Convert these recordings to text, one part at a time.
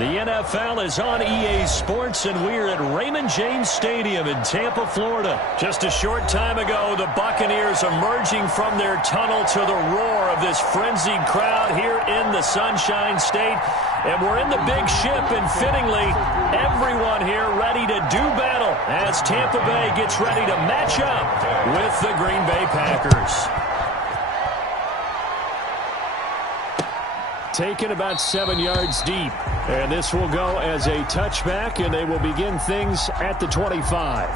The NFL is on EA Sports, and we're at Raymond James Stadium in Tampa, Florida. Just a short time ago, the Buccaneers emerging from their tunnel to the roar of this frenzied crowd here in the Sunshine State. And we're in the big ship, and fittingly, everyone here ready to do battle as Tampa Bay gets ready to match up with the Green Bay Packers. Taken about 7 yards deep. And this will go as a touchback, and they will begin things at the 25.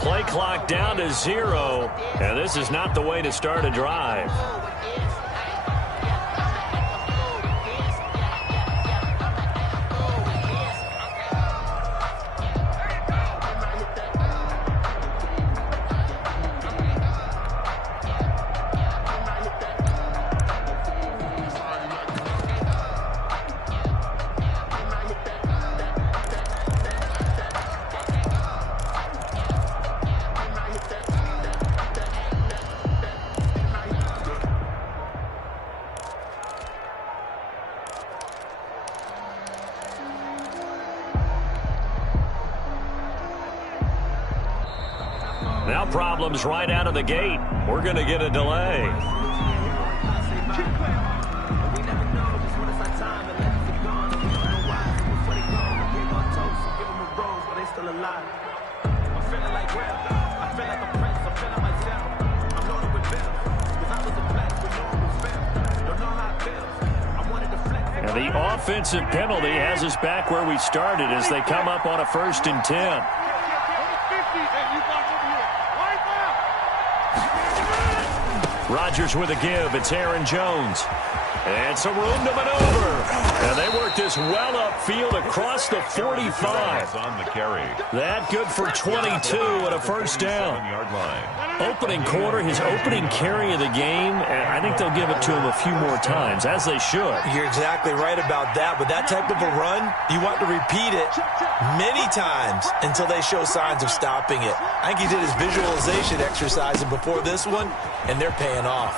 Play clock down to 0, and this is not the way to start a drive. Now problems right out of the gate. We're going to get a delay. And the offensive penalty has us back where we started as they come up on a 1st and 10. Rodgers with a give. It's Aaron Jones. And some room to maneuver. And they work this well upfield across the 45. On the carry. That good for 22 and a 1st down. Opening quarter, his opening carry of the game, and I think they'll give it to him a few more times, as they should. You're exactly right about that. With that type of a run, you want to repeat it many times until they show signs of stopping it. I think he did his visualization exercise before this one, and they're paying off.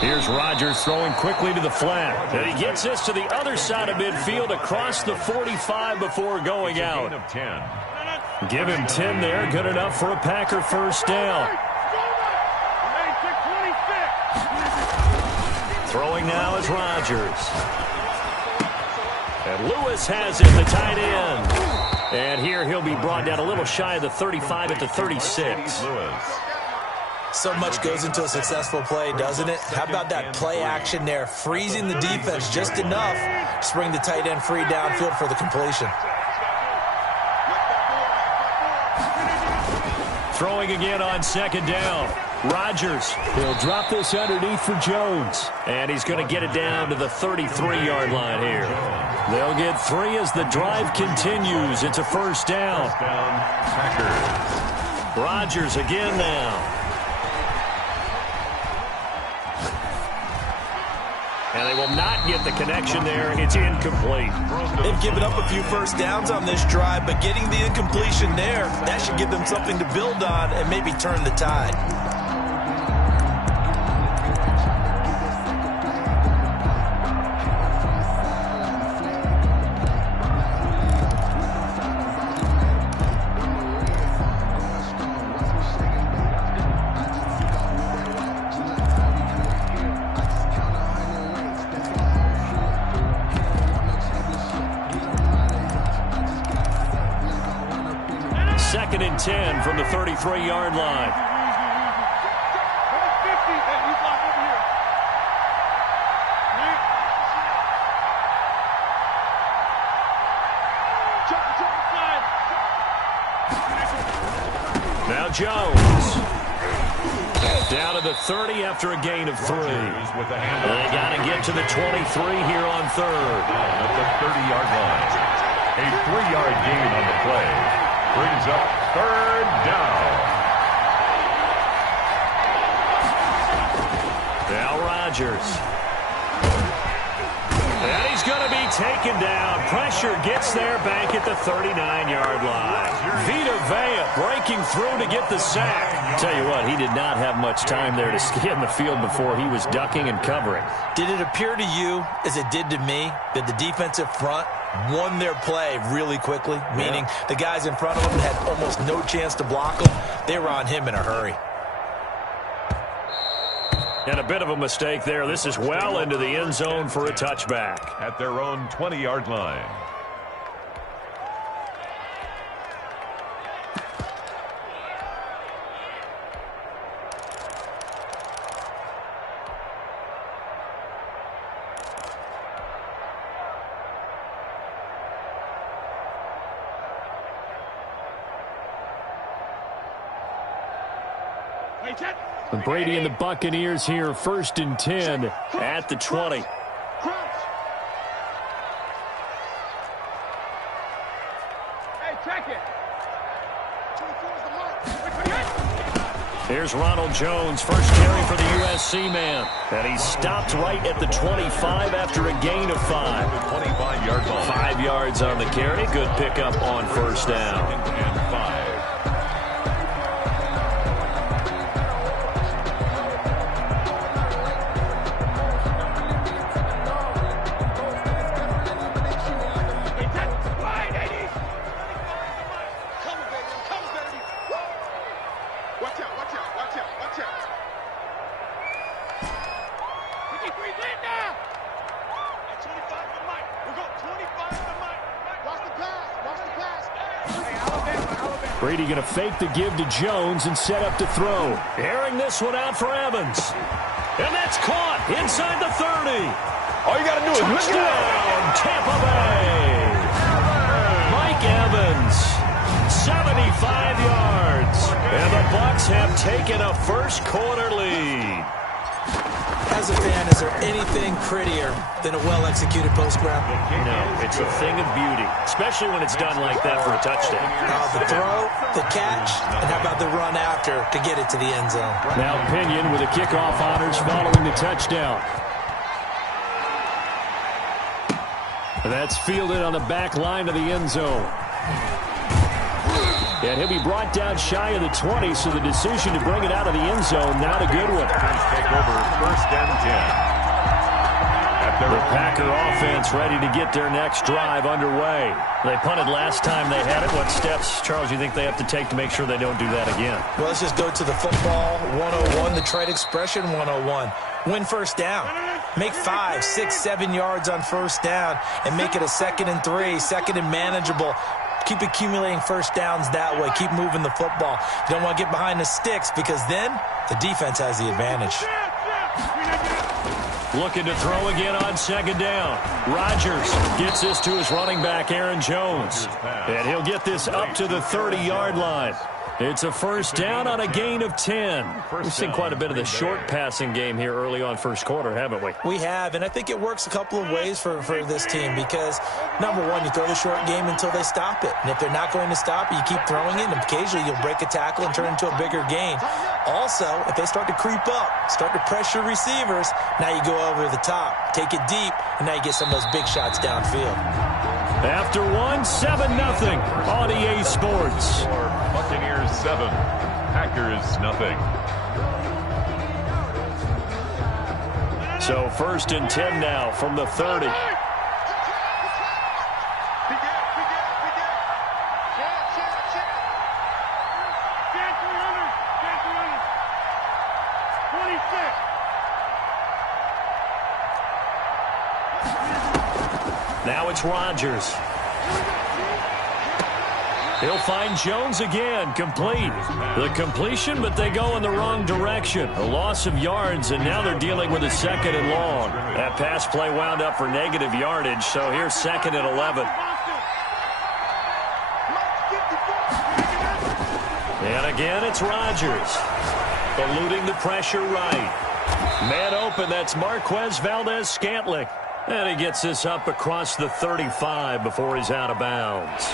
Here's Rodgers throwing quickly to the flat. And he gets this to the other side of midfield across the 45 before going out. Give him 10 there. Good enough for a Packer 1st down. Throwing now is Rodgers. And Lewis has it, the tight end. And here he'll be brought down a little shy of the 35 at the 36. Lewis. So much goes into a successful play, doesn't it? How about that play action there? Freezing the defense just enough to bring the tight end free downfield for the completion. Throwing again on 2nd down. Rodgers, he'll drop this underneath for Jones. And he's going to get it down to the 33-yard line here. They'll get 3 as the drive continues. It's a 1st down. Packers. Rodgers again now. And they will not get the connection there. It's incomplete. They've given up a few 1st downs on this drive, but getting the incompletion there, that should give them something to build on and maybe turn the tide. Second and 10 from the 33-yard line. Now Now Jones. Down to the 30 after a gain of 3. They got to get to the 23 here on third. At the 30-yard line. A 3-yard gain on the play. Brings up third down. Now Rodgers. And he's going to be taken down. Pressure gets there back at the 39-yard line. Vita Vea breaking through to get the sack. Tell you what, he did not have much time there to scan the field before he was ducking and covering. Did it appear to you, as it did to me, that the defensive front won their play really quickly? Meaning the guys in front of them had almost no chance to block them. They were on him in a hurry. And a bit of a mistake there. This is well into the end zone for a touchback. At their own 20-yard line. Brady and the Buccaneers here, 1st and 10 at the 20. Here's Ronald Jones, first carry for the USC man. And he stopped right at the 25 after a gain of 5. 25-yard line. 5 yards on the carry. Good pickup on first down. And 5. Brady going to fake the give to Jones and set up to throw. Airing this one out for Evans. And that's caught inside the 30. All you got to do is look down, Tampa Bay. Mike Evans, 75 yards. And the Bucs have taken a first quarter lead. As a fan, is there anything prettier than a well-executed post grab? No, it's a thing of beauty, especially when it's done like that for a touchdown. The throw, the catch, and how about the run after to get it to the end zone? Now Pinion with the kickoff honors following the touchdown. That's fielded on the back line of the end zone. And he'll be brought down shy of the 20, so the decision to bring it out of the end zone, not a good one. Take over 1st and 10. The Packer offense ready to get their next drive underway. They punted last time they had it. What steps, Charles, you think they have to take to make sure they don't do that again? Well, let's just go to the football 101, the trade expression 101. Win first down. Make 5, 6, 7 yards on first down and make it a 2nd and 3, 2nd and manageable. Keep accumulating first downs that way. Keep moving the football. You don't want to get behind the sticks because then the defense has the advantage. Looking to throw again on 2nd down. Rodgers gets this to his running back, Aaron Jones. And he'll get this up to the 30-yard line. It's a first down on a gain of 10. We've seen quite a bit of the short passing game here early on first quarter, haven't we? We have, and I think it works a couple of ways for this team because, number one, you throw the short game until they stop it. And if they're not going to stop it, you keep throwing it, and occasionally you'll break a tackle and turn it into a bigger gain. Also, if they start to creep up, start to pressure receivers, now you go over the top, take it deep, and now you get some of those big shots downfield. After 7-0 on EA Sports. Buccaneers 7, Packers nothing. So 1st and 10 now from the 30. Now it's Rodgers. He'll find Jones again, complete. The completion, but they go in the wrong direction. A loss of yards, and now they're dealing with a 2nd and long. That pass play wound up for negative yardage, so here's 2nd and 11. And again, it's Rodgers. Eluding the pressure right. Man open, that's Marquez Valdez-Scantling. And he gets this up across the 35 before he's out of bounds.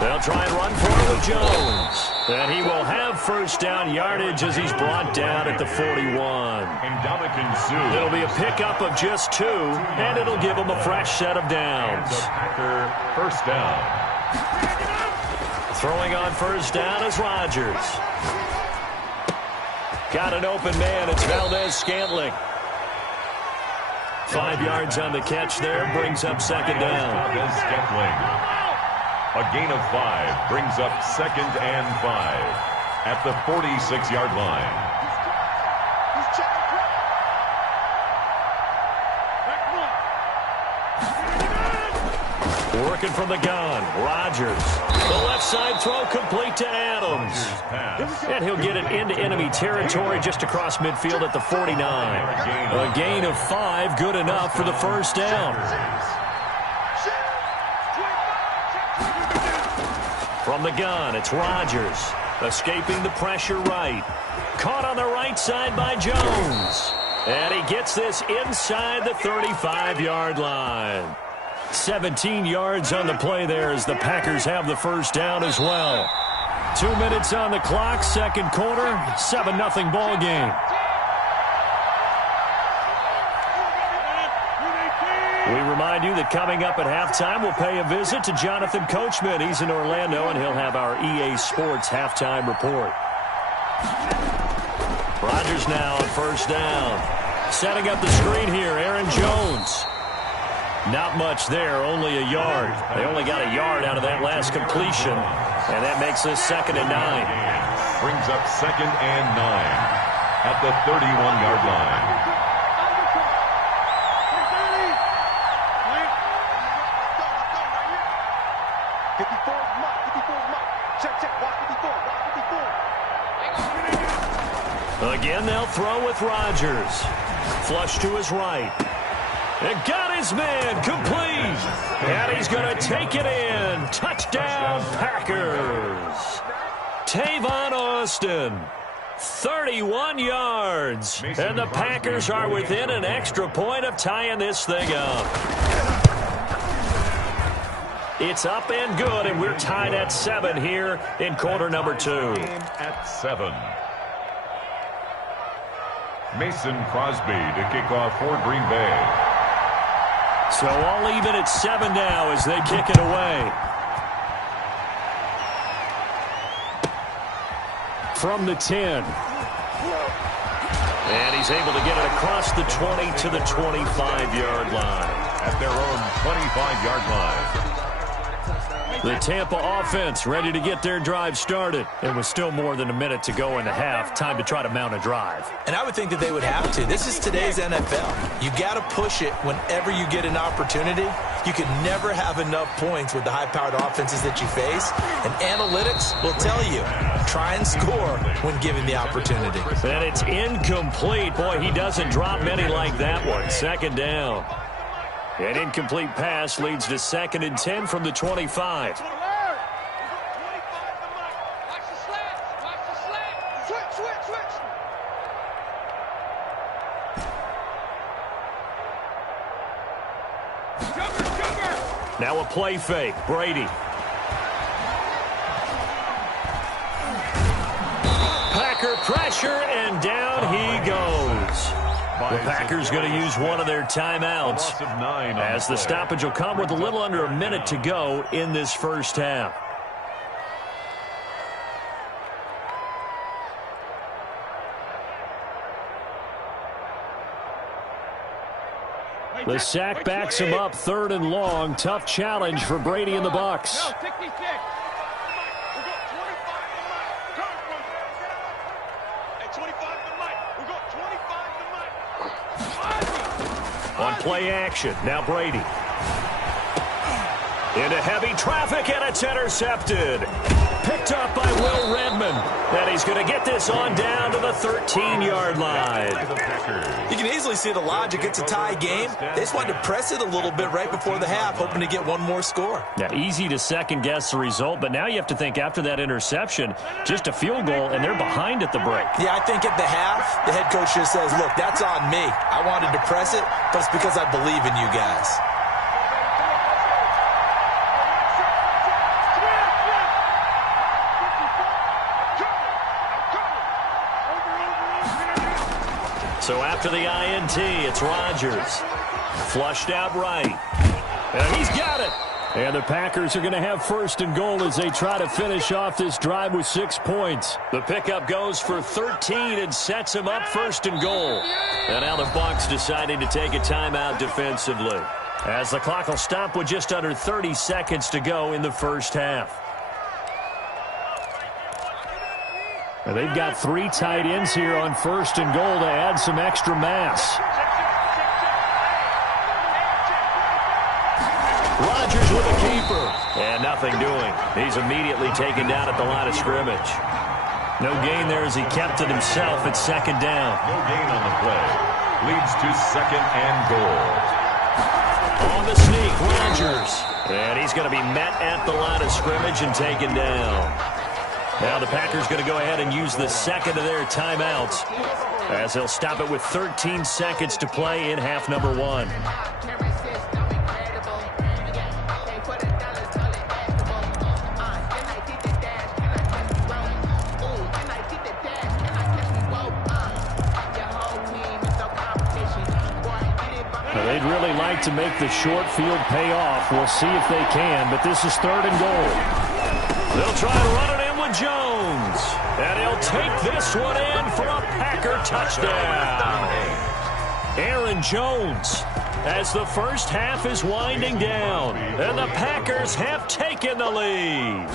They'll try and run for it with Jones. And he will have first down yardage as he's brought down at the 41. It'll be a pickup of just 2, and it'll give him a fresh set of downs. Packer first down. Throwing on first down is Rodgers. Got an open man. It's Valdez-Scantling. 5 yards on the catch there. Brings up second down. Valdez-Scantling. A gain of 5 brings up 2nd and 5 at the 46-yard line. Working from the gun, Rodgers. The left side throw complete to Adams. And he'll get it into enemy territory just across midfield at the 49. A gain of 5, good enough for the first down. From the gun, it's Rodgers. Escaping the pressure right. Caught on the right side by Jones. And he gets this inside the 35-yard line. 17 yards on the play there as the Packers have the first down as well. 2 minutes on the clock, second quarter, 7-0 ball game. We remind you that coming up at halftime, we'll pay a visit to Jonathan Coachman. He's in Orlando, and he'll have our EA Sports halftime report. Rodgers now on first down. Setting up the screen here, Aaron Jones. Not much there, only a yard. They only got a yard out of that last completion, and that makes this 2nd and 9. Brings up 2nd and 9 at the 31-yard line. Again, they'll throw with Rodgers. Flush to his right. And got his man complete. And he's going to take it in. Touchdown, Packers. Tavon Austin. 31 yards. And the Packers are within an extra point of tying this thing up. It's up and good, and we're tied at 7 here in quarter number 2. At 7. Mason Crosby to kick off for Green Bay. So all even at 7 now as they kick it away. From the 10. And he's able to get it across the 20 to the 25-yard line. At their own 25-yard line. The Tampa offense ready to get their drive started. And with still more than a minute to go in the half, time to try to mount a drive. And I would think that they would have to. This is today's NFL. You got to push it whenever you get an opportunity. You can never have enough points with the high-powered offenses that you face. And analytics will tell you, try and score when given the opportunity. And it's incomplete. Boy, he doesn't drop many like that one. 2nd down. An incomplete pass leads to 2nd and 10 from the 25. Now a play fake. Brady. Packer pressure, and down he goes. The Packers going to use one of their timeouts as the stoppage will come with a little under a minute to go in this first half. The sack backs him up 3rd and long. Tough challenge for Brady and the Bucs. On play action, now Brady. Into heavy traffic, and it's intercepted. Picked up by Will Redmond. And And he's going to get this on down to the 13-yard line. You can easily see the logic. It's a tie game. They just wanted to press it a little bit right before the half, hoping to get one more score. Yeah, easy to second-guess the result, but now you have to think after that interception, just a field goal, and they're behind at the break. Yeah, I think at the half, the head coach just says, look, that's on me. I wanted to press it, but it's because I believe in you guys. So after the INT, it's Rodgers. Flushed out right. And he's got it. And the Packers are going to have first and goal as they try to finish off this drive with 6 points. The pickup goes for 13 and sets them up first and goal. And now the Bucs deciding to take a timeout defensively, as the clock will stop with just under 30 seconds to go in the first half. And they've got 3 tight ends here on first and goal to add some extra mass. Rodgers with a keeper. And nothing doing. He's immediately taken down at the line of scrimmage. No gain there as he kept it himself at second down. No gain on the play. Leads to second and goal. On the sneak, Rodgers. And he's going to be met at the line of scrimmage and taken down. Now the Packers going to go ahead and use the second of their timeouts, as they'll stop it with 13 seconds to play in half number 1. Now they'd really like to make the short field pay off. We'll see if they can, but this is third and goal. They'll try to run it in with Jones. And he'll take this one in for a Packer touchdown. Aaron Jones, as the first half is winding down, and the Packers have taken the lead.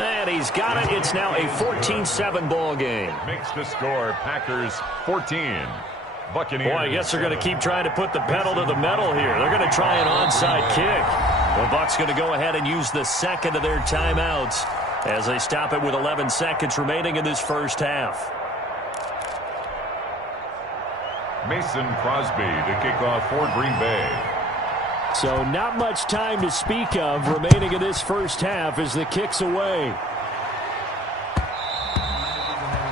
And he's got it. It's now a 14-7 ball game. Makes the score Packers 14. Buccaneers. Boy, I guess they're going to keep trying to put the pedal to the metal here. They're going to try an onside kick. The Bucs going to go ahead and use the second of their timeouts as they stop it with 11 seconds remaining in this first half. Mason Crosby to kick off for Green Bay. So not much time to speak of remaining in this first half as the kick's away.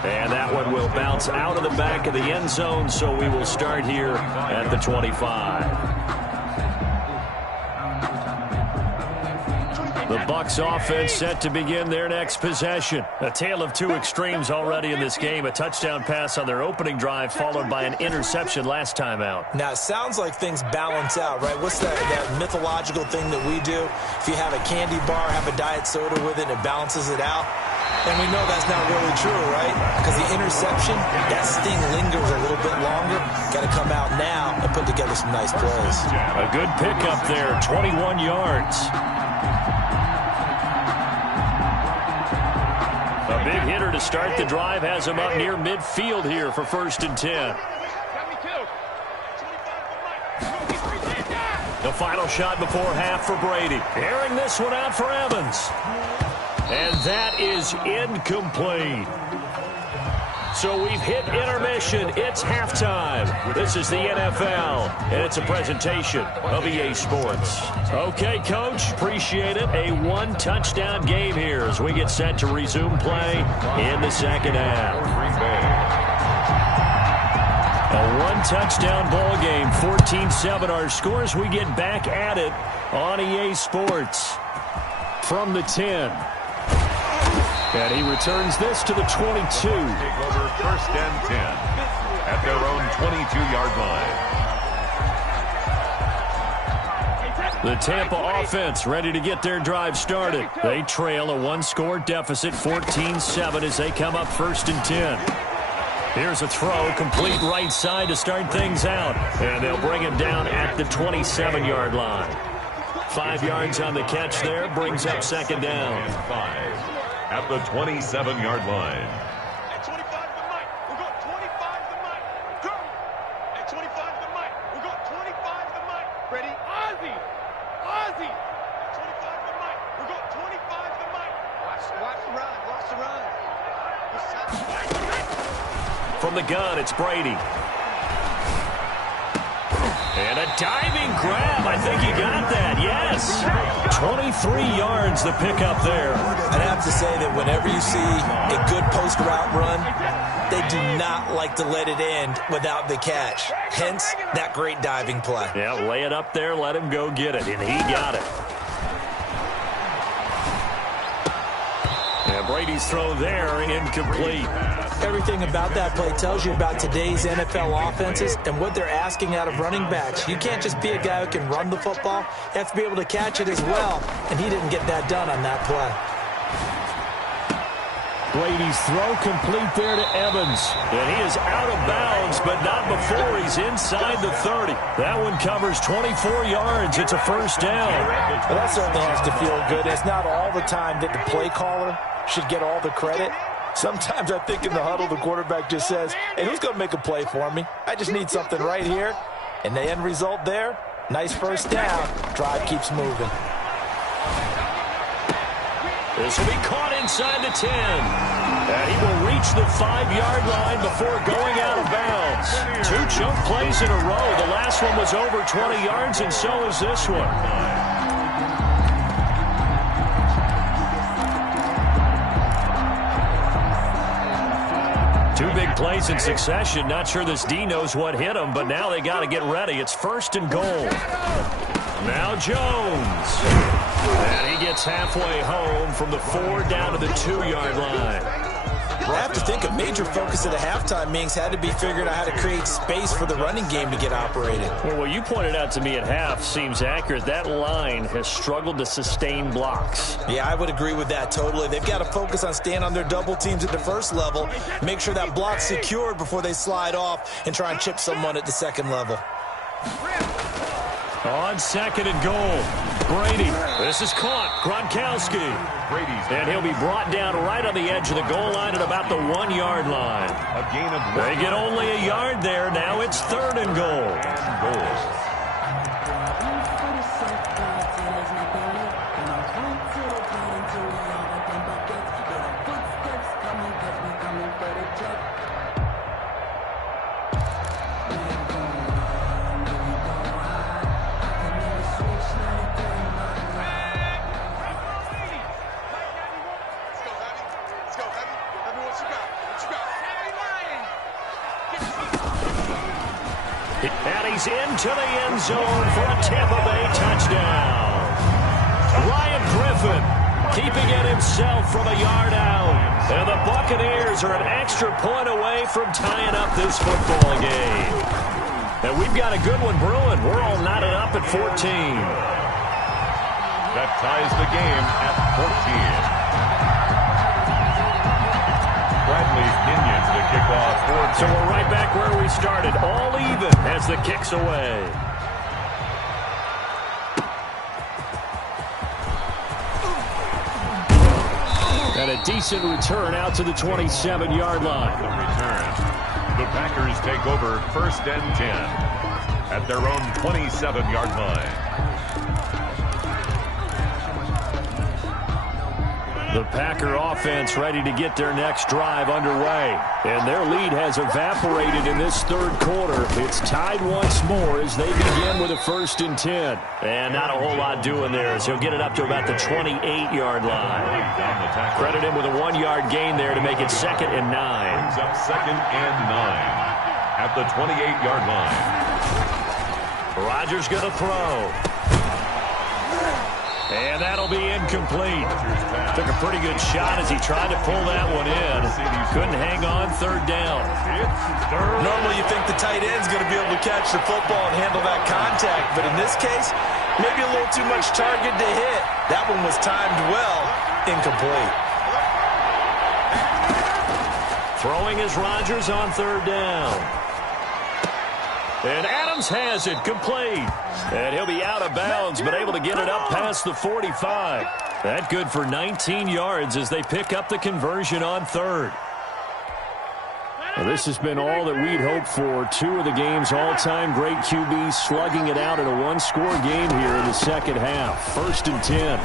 And that one will bounce out of the back of the end zone, so we will start here at the 25. The Bucs offense set to begin their next possession. A tale of two extremes already in this game. A touchdown pass on their opening drive followed by an interception last time out. Now, it sounds like things balance out, right? What's that mythological thing that we do? If you have a candy bar, have a diet soda with it, and it balances it out. And we know that's not really true, right? Because the interception, that sting lingers a little bit longer. Got to come out now and put together some nice plays. A good pickup there, 21 yards. A big hitter to start the drive has him up near midfield here for first and 10. The final shot before half for Brady. Airing this one out for Evans. And that is incomplete. So we've hit intermission. It's halftime. This is the NFL, and it's a presentation of EA Sports. Okay, Coach, appreciate it. A one-touchdown game here as we get set to resume play in the second half. A one-touchdown ball game, 14-7 our scores. We get back at it on EA Sports from the 10. And he returns this to the 22. Take over first and 10 at their own 22-yard line. The Tampa offense ready to get their drive started. They trail a one-score deficit, 14-7, as they come up first and 10. Here's a throw, complete right side to start things out. And they'll bring him down at the 27-yard line. 5 yards on the catch there, brings up second down. 5. At the 27-yard line. At 25 the mic. We've got 25 the mic. Go. At 25 the mic. We've got 25 the mic. Ready? Ozzy. Ozzy. At 25 the mic. We've got 25 the mic. Watch From the gun, it's Brady. And a diving grab. I think he got that. Yes. 23 yards the pickup there. I'd have to say that whenever you see a good post route run, they do not like to let it end without the catch. Hence, that great diving play. Yeah, lay it up there, let him go get it, and he got it. And Brady's throw there, incomplete. Everything about that play tells you about today's NFL offenses and what they're asking out of running backs. You can't just be a guy who can run the football. You have to be able to catch it as well, and he didn't get that done on that play. Brady's throw complete there to Evans. And he is out of bounds, but not before he's inside the 30. That one covers 24 yards. It's a first down. Well, that certainly has to feel good. It's not all the time that the play caller should get all the credit. Sometimes I think in the huddle, the quarterback just says, hey, who's going to make a play for me? I just need something right here. And the end result there, nice first down. Drive keeps moving. This will be caught inside the 10. And he will reach the 5-yard line before going out of bounds. 2 chunk plays in a row. The last one was over 20 yards, and so is this one. 2 big plays in succession. Not sure this D knows what hit him, but now they got to get ready. It's first and goal. Now Jones. And he gets halfway home from the 4 down to the 2-yard line. I have to think a major focus of the halftime meetings had to be figuring out how to create space for the running game to get operated. Well, what you pointed out to me at half seems accurate. That line has struggled to sustain blocks. Yeah, I would agree with that totally. They've got to focus on staying on their double teams at the first level, make sure that block's secured before they slide off and try and chip someone at the second level. On second and goal, Brady. This is caught. Gronkowski. And he'll be brought down right on the edge of the goal line at about the 1-yard line. A gain of 1. They get only a yard there. Now it's third and goal. And he's into the end zone for a Tampa Bay touchdown. Ryan Griffin keeping it himself from a yard out. And the Buccaneers are an extra point away from tying up this football game. And we've got a good one brewing. We're all knotted up at 14. That ties the game at 14. Bradley Pinions the kickoff. So we're right back where we started. All even as the kick's away. And a decent return out to the 27-yard line. The return. The Packers take over first and 10 at their own 27-yard line. The Packer offense ready to get their next drive underway. And their lead has evaporated in this third quarter. It's tied once more as they begin with a first and 10. And not a whole lot doing there as he'll get it up to about the 28-yard line. Credit him with a 1-yard gain there to make it second and 9. Brings up second and 9 at the 28-yard line. Rodgers going to throw. And that'll be incomplete. Took a pretty good shot as he tried to pull that one in. Couldn't hang on third down. Normally you think the tight end's going to be able to catch the football and handle that contact, but in this case, maybe a little too much target to hit. That one was timed well, incomplete. Throwing is Rodgers on third down. And Adams has it complete. And he'll be out of bounds, but able to get it up past the 45. That good for 19 yards as they pick up the conversion on third. Well, this has been all that we'd hoped for. 2 of the game's all-time great QBs slugging it out in a one-score game here in the second half. First and 10.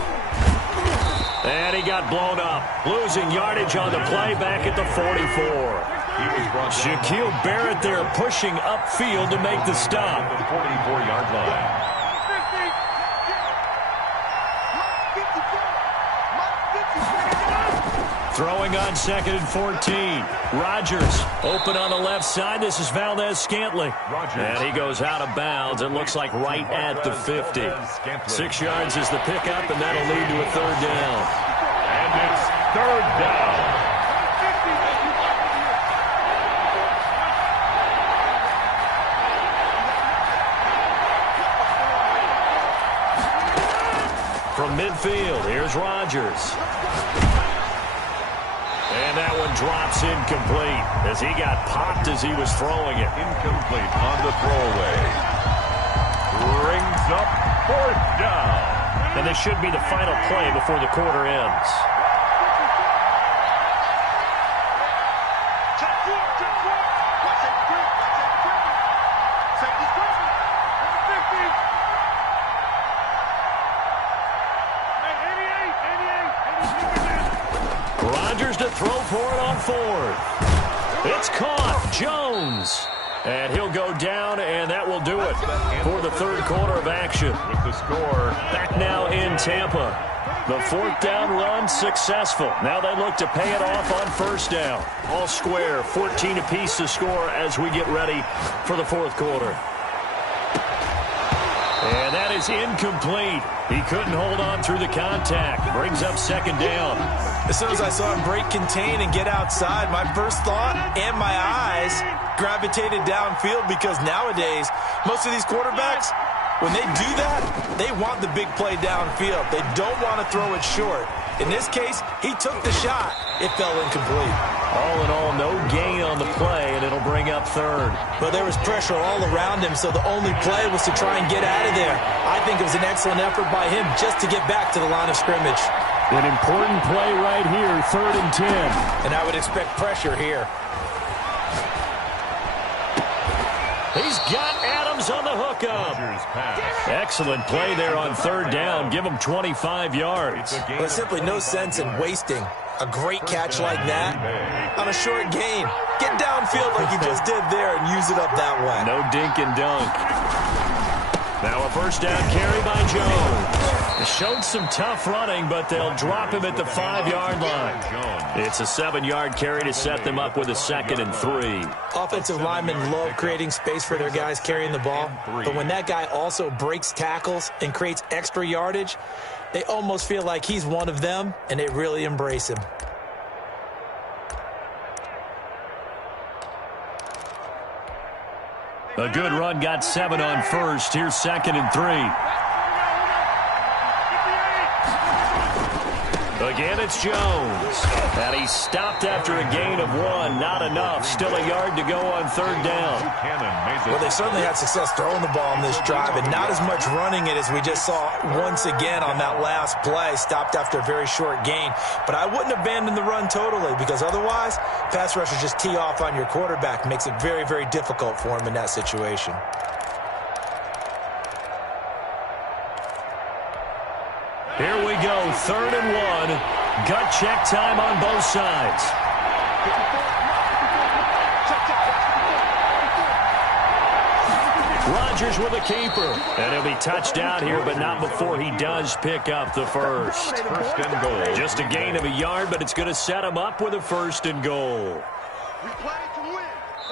And he got blown up, losing yardage on the play back at the 44. Shaquille Barrett there pushing upfield to make the stop. The 44-yard line. Throwing on 2nd and 14. Rodgers open on the left side. This is Valdez-Scantling. And he goes out of bounds. It looks like right at the 50. 6 yards is the pickup, and that'll lead to a 3rd down. And it's 3rd down. From midfield, here's Rodgers. And that one drops incomplete as he got popped as he was throwing it. Incomplete on the throwaway. Brings up 4th down. And this should be the final play before the quarter ends. Rodgers to throw for it on 4th. It's caught. Jones. And he'll go down, and that will do it for the 3rd quarter of action. With the score. Back now in Tampa. The 4th down run successful. Now they look to pay it off on 1st down. All square, 14 apiece to score as we get ready for the 4th quarter. And that is incomplete. He couldn't hold on through the contact. Brings up 2nd down. As soon as I saw him break contain and get outside, my first thought and my eyes gravitated downfield, because nowadays, most of these quarterbacks, when they do that, they want the big play downfield. They don't want to throw it short. In this case, he took the shot. It fell incomplete. All in all, no gain on the play, and it'll bring up 3rd. Well, there was pressure all around him, so the only play was to try and get out of there. I think it was an excellent effort by him just to get back to the line of scrimmage. An important play right here, 3rd and 10. And I would expect pressure here. He's got Adams on the hookup. Excellent play there on 3rd down. Give him 25 yards. Well, there's simply no sense in wasting a great catch like that on a short gain. Get downfield like you just did there and use it up that way. No dink and dunk. Now a 1st down carry by Jones. Showed some tough running, but they'll drop him at the 5-yard line. It's a 7-yard carry to set them up with a 2nd and 3. Offensive linemen love creating space for their guys carrying the ball, but when that guy also breaks tackles and creates extra yardage, they almost feel like he's one of them, and they really embrace him. A good run, got 7 on 1st. Here's 2nd and 3. Again, it's Jones. And he stopped after a gain of 1. Not enough. Still a yard to go on 3rd down. Well, they certainly had success throwing the ball on this drive, and not as much running it as we just saw once again on that last play. Stopped after a very short gain. But I wouldn't abandon the run totally, because otherwise, pass rushers just tee off on your quarterback. Makes it very, very difficult for him in that situation. Here we go, 3rd and 1. Gut check time on both sides. Rodgers with a keeper. And he'll be touched out here, but not before he does pick up the 1st. 1st and goal. Just a gain of a yard, but it's going to set him up with a 1st and goal.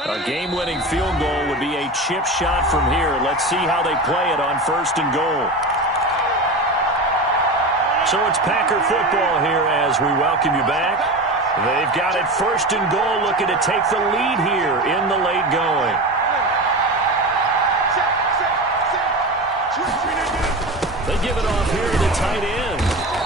A game-winning field goal would be a chip shot from here. Let's see how they play it on 1st and goal. So it's Packer football here as we welcome you back. They've got it 1st and goal, looking to take the lead here in the late going. They give it off here to the tight end.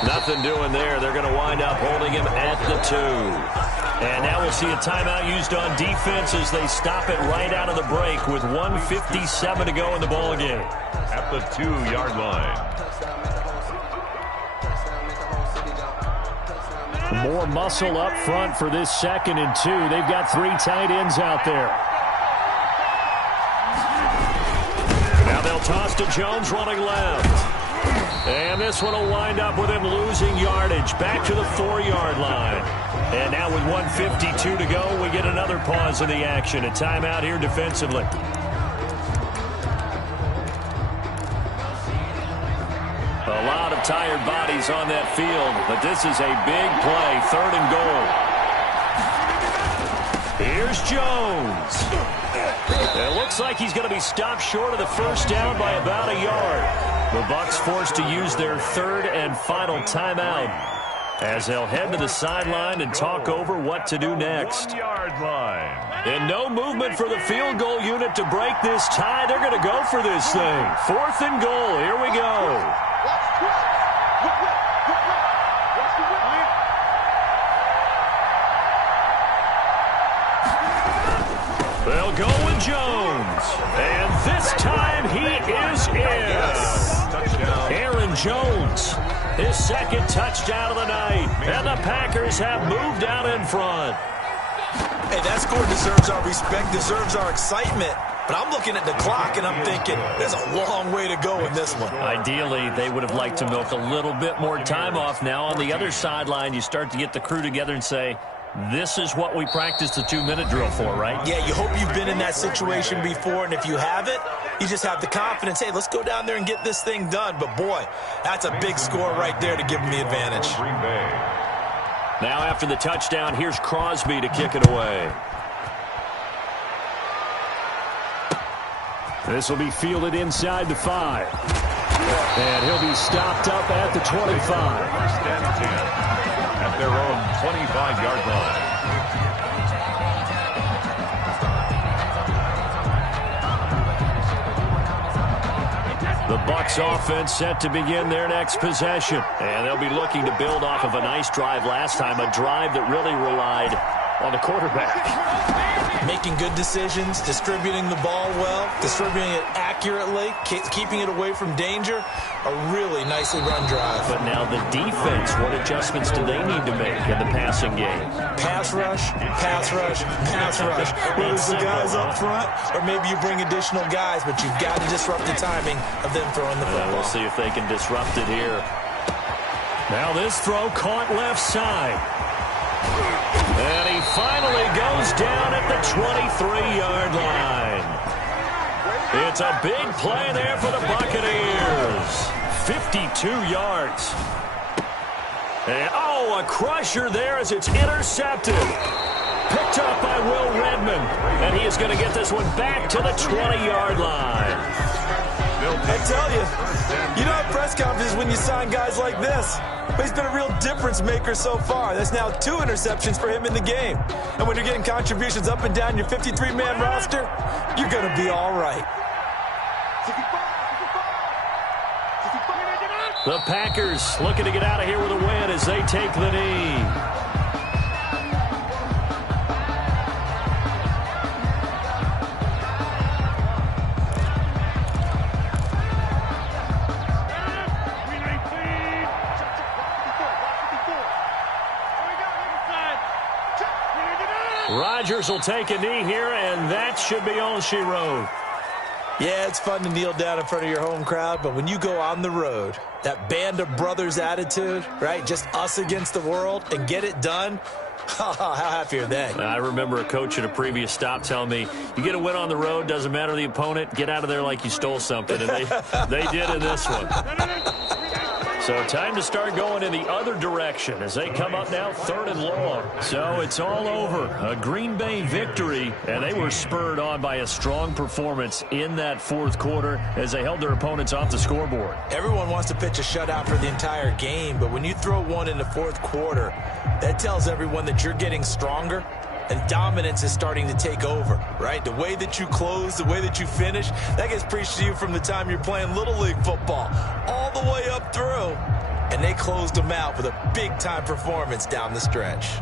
Nothing doing there. They're going to wind up holding him at the 2. And now we'll see a timeout used on defense as they stop it right out of the break with 1:57 to go in the ballgame. At the 2-yard line. More muscle up front for this 2nd and 2. They've got 3 tight ends out there. Now they'll toss to Jones running left. And this one will wind up with him losing yardage back to the 4-yard line. And now with 1:52 to go, we get another pause in the action. A timeout here defensively. A lot of tired bodies on that field, but this is a big play, 3rd and goal. Here's Jones. It looks like he's going to be stopped short of the first down by about a yard. The Bucs forced to use their 3rd and final timeout as they'll head to the sideline and talk over what to do next. 1-yard line. And no movement for the field goal unit to break this tie. They're going to go for this thing. 4th and goal. Here we go. They'll go with Jones. And this time he is in. Touchdown. Aaron Jones, his 2nd touchdown of the night. And the Packers have moved out in front. Hey, that score deserves our respect, deserves our excitement. But I'm looking at the clock, and I'm thinking, there's a long way to go in this one. Ideally, they would have liked to milk a little bit more time off. Now on the other sideline, you start to get the crew together and say, this is what we practiced the 2-minute drill for, right? Yeah, you hope you've been in that situation before, and if you haven't, you just have the confidence, hey, let's go down there and get this thing done. But, boy, that's a big score right there to give them the advantage. Green Bay. Now after the touchdown, here's Crosby to kick it away. This will be fielded inside the 5. And he'll be stopped up at the 25. 1st and 10 at their own 25-yard line. The Bucs offense set to begin their next possession. And they'll be looking to build off of a nice drive last time, a drive that really relied on the quarterback. Making good decisions, distributing the ball well, distributing it accurately, keeping it away from danger. A really nicely run drive. But now the defense, what adjustments do they need to make in the passing game? Pass rush, pass rush, pass rush. Whether it's the guys up front or maybe you bring additional guys, but you've got to disrupt the timing of them throwing the football. We'll see if they can disrupt it here. Now this throw caught left side. And he finally goes down at the 23-yard line. It's a big play there for the Buccaneers. 52 yards. And, a crusher there as it's intercepted. Picked up by Will Redmond. And he is going to get this one back to the 20-yard line. I tell you, you don't have press conferences when you sign guys like this. But he's been a real difference maker so far. That's now 2 interceptions for him in the game. And when you're getting contributions up and down your 53-man roster, you're going to be all right. The Packers looking to get out of here with a win as they take the knee. Rodgers will take a knee here, and that should be all she wrote. Yeah, it's fun to kneel down in front of your home crowd, but when you go on the road, that band of brothers attitude, right, just us against the world, and get it done, how happy are they? I remember a coach at a previous stop telling me, you get a win on the road, doesn't matter the opponent, get out of there like you stole something, and they did in this one. So time to start going in the other direction as they come up now 3rd and long. So it's all over. A Green Bay victory, and they were spurred on by a strong performance in that 4th quarter as they held their opponents off the scoreboard. Everyone wants to pitch a shutout for the entire game, but when you throw one in the 4th quarter, that tells everyone that you're getting stronger and dominance is starting to take over, right? The way that you close, the way that you finish, that gets preached to you from the time you're playing Little League football all the way up through. And they closed them out with a big-time performance down the stretch.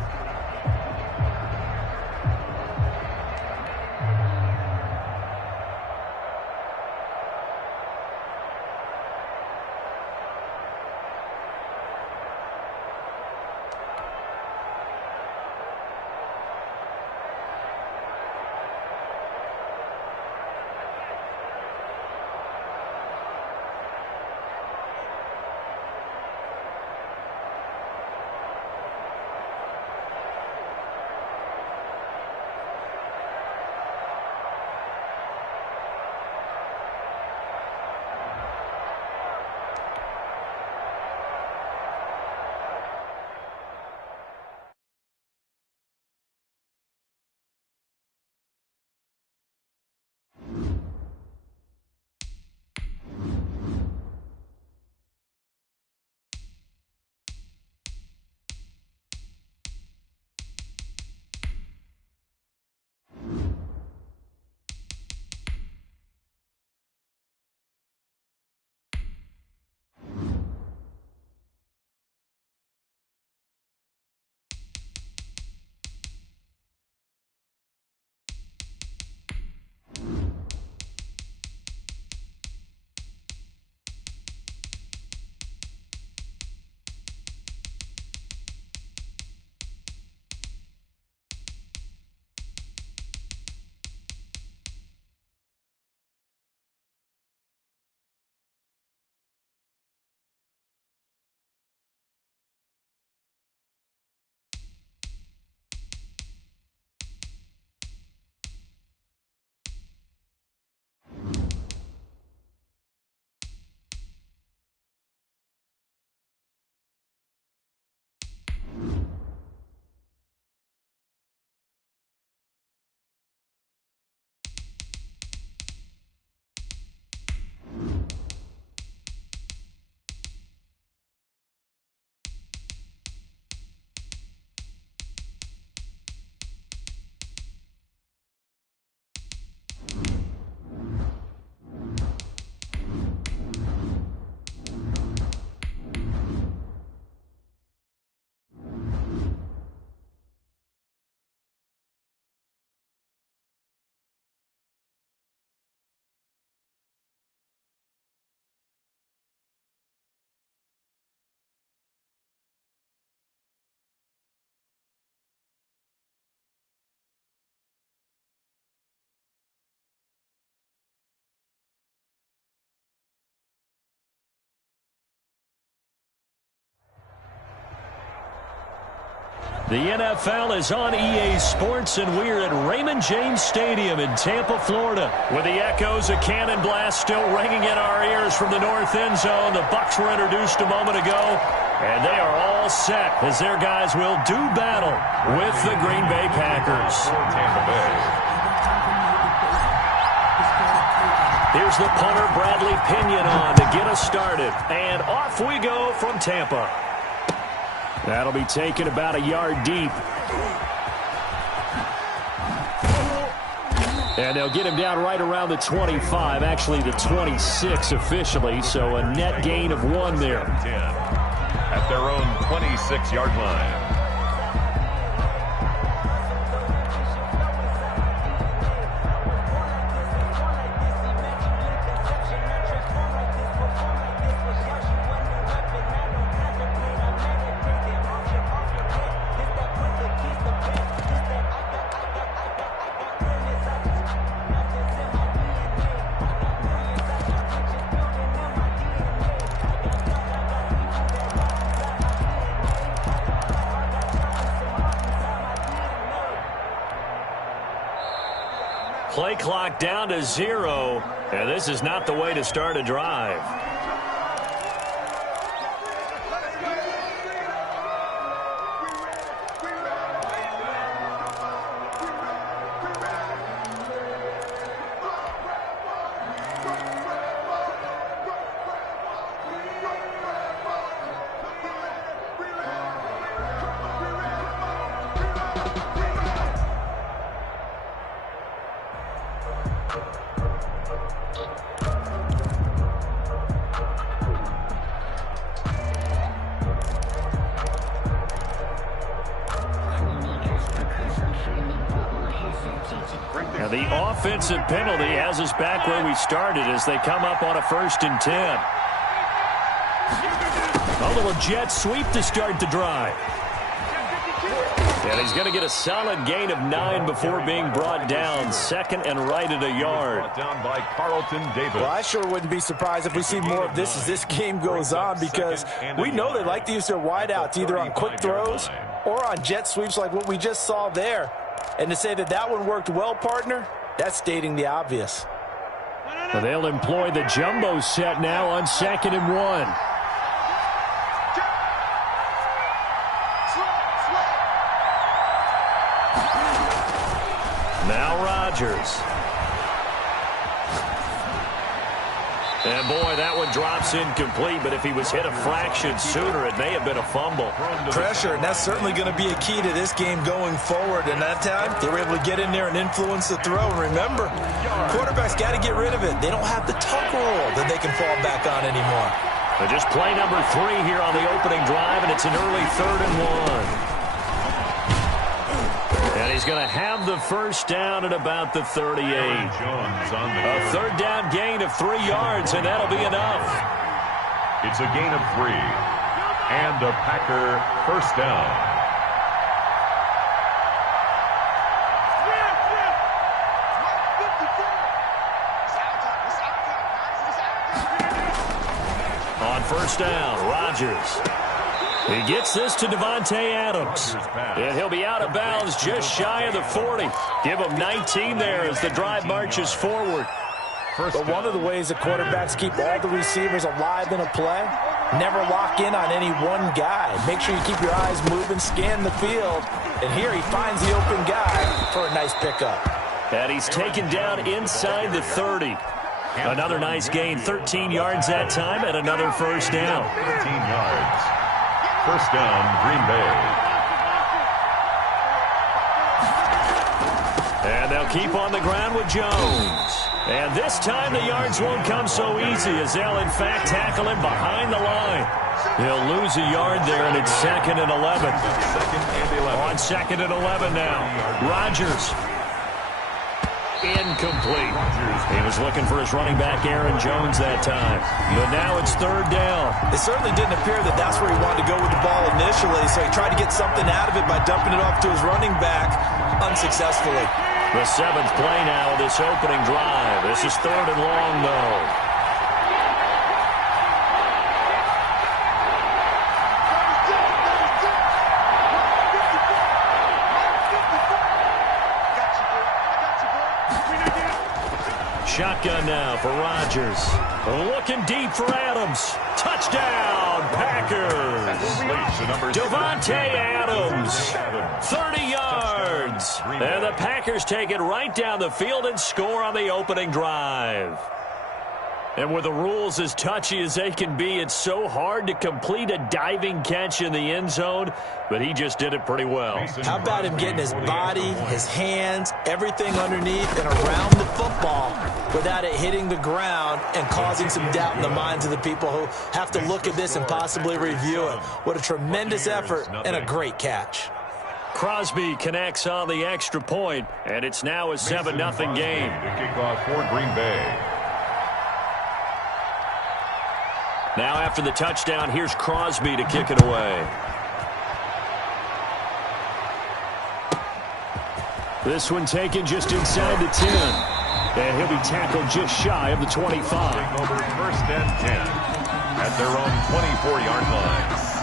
The NFL is on EA Sports, and we're at Raymond James Stadium in Tampa, Florida, with the echoes of Cannon Blast still ringing in our ears from the north end zone. The Bucs were introduced a moment ago, and they are all set as their guys will do battle with the Green Bay Packers. Tampa Bay. Here's the punter, Bradley Pinion, on to get us started, and off we go from Tampa. That'll be taken about a yard deep. And they'll get him down right around the 25, actually the 26 officially, so a net gain of 1 there. 10 at their own 26-yard line. Play clock down to 0, and this is not the way to start a drive. Now the offensive penalty has us back where we started as they come up on a 1st and 10. A little jet sweep to start the drive. And he's going to get a solid gain of 9 before being brought down. 2nd and right at a yard. Brought down by Carlton Davis. Well, I sure wouldn't be surprised if we see more of this as this game goes on, because we know they like to use their wideouts either on quick throws or on jet sweeps like what we just saw there. And to say that that one worked well, partner, that's stating the obvious. Well, they'll employ the jumbo set now on 2nd and 1. Now Rodgers. And boy, that one drops incomplete, but if he was hit a fraction sooner, it may have been a fumble. Pressure, and that's certainly going to be a key to this game going forward. And that time, they were able to get in there and influence the throw. And remember, quarterbacks got to get rid of it. They don't have the tuck rule that they can fall back on anymore. But just play number 3 here on the opening drive, and it's an early 3rd and 1. And he's going to have the first down at about the 38. A 3rd down gain of 3 yards, and that'll be enough. It's a gain of 3. And a Packer first down. On 1st down, Rodgers. He gets this to Devontae Adams. And he'll be out of bounds just shy of the 40. Give him 19 there as the drive marches forward. But one of the ways that quarterbacks keep all the receivers alive in a play, never lock in on any one guy. Make sure you keep your eyes moving, scan the field. And here he finds the open guy for a nice pickup. And he's taken down inside the 30. Another nice gain, 13 yards that time, and another first down. 13 yards. First down, Green Bay. And they'll keep on the ground with Jones. And this time the yards won't come so easy as they'll, in fact, tackle him behind the line. He'll lose a yard there, and it's 2nd and 11. On 2nd and 11 now. Rodgers. Incomplete. He was looking for his running back, Aaron Jones, that time. But now it's 3rd down. It certainly didn't appear that that's where he wanted to go with the ball initially, so he tried to get something out of it by dumping it off to his running back unsuccessfully. The 7th play now of this opening drive. This is 3rd and long, though. shotgun now for Rodgers. Looking deep for Adams. Touchdown, Packers. Devontae Adams, 30 yards. And the Packers take it right down the field and score on the opening drive. And with the rules as touchy as they can be, it's so hard to complete a diving catch in the end zone, but he just did it pretty well. How about him getting his body, his hands, everything underneath and around the football without it hitting the ground and causing some doubt in the minds of the people who have to look at this and possibly review it. What a tremendous effort and a great catch. Crosby connects on the extra point, and it's now a 7-0 game. To kick off for Green Bay. Now after the touchdown, here's Crosby to kick it away. This one taken just inside the 10. And he'll be tackled just shy of the 25. Over 1st and 10 at their own 24-yard line.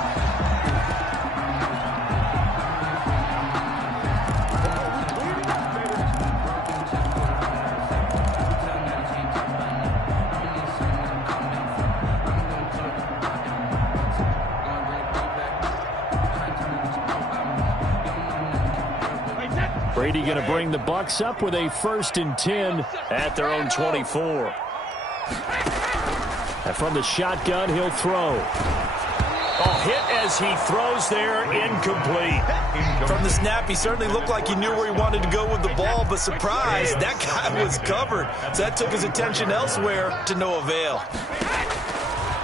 Brady going to bring the Bucs up with a 1st and 10 at their own 24. And from the shotgun, he'll throw. Hit as he throws there, incomplete. From the snap, he certainly looked like he knew where he wanted to go with the ball, but surprise, that guy was covered. So that took his attention elsewhere to no avail.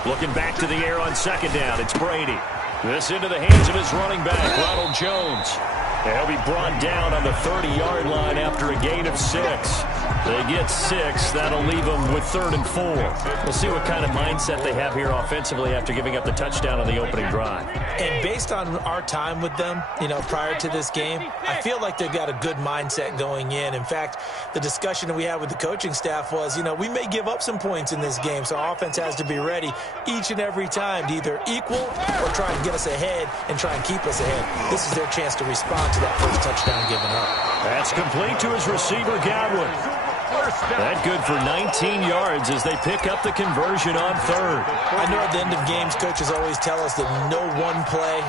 Looking back to the air on 2nd down, it's Brady. This into the hands of his running back, Ronald Jones. He'll be brought down on the 30-yard line after a gain of 6. They get 6. That'll leave them with 3rd and 4. We'll see what kind of mindset they have here offensively after giving up the touchdown on the opening drive. And based on our time with them, prior to this game, I feel like they've got a good mindset going in. In fact, the discussion that we had with the coaching staff was, we may give up some points in this game, so our offense has to be ready each and every time to either equal or try and get us ahead and try and keep us ahead. This is their chance to respond to that first touchdown given up. That's complete to his receiver, Godwin. That good for 19 yards as they pick up the conversion on 3rd. I know at the end of games, coaches always tell us that no one play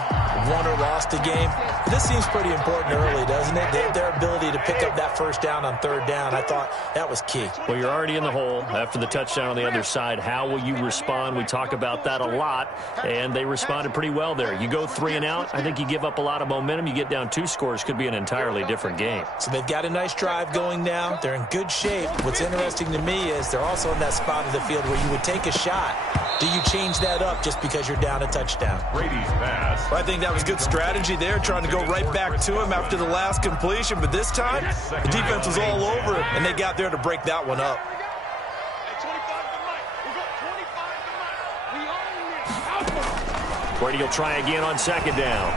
won or lost a game. This seems pretty important early, doesn't it? Their ability to pick up that 1st down on 3rd down, I thought that was key. Well, you're already in the hole after the touchdown on the other side. How will you respond? We talk about that a lot, and they responded pretty well there. You go 3 and out, I think you give up a lot of momentum. You get down 2 scores, could be an entirely different game. So they've got a nice drive going now. They're in good shape. What's interesting to me is they're also in that spot of the field where you would take a shot. Do you change that up just because you're down a touchdown? Brady's pass. Well, I think that was good strategy there, trying to go right back to him after the last completion. But this time, the defense was all over it, and they got there to break that one up. Brady will try again on 2nd down.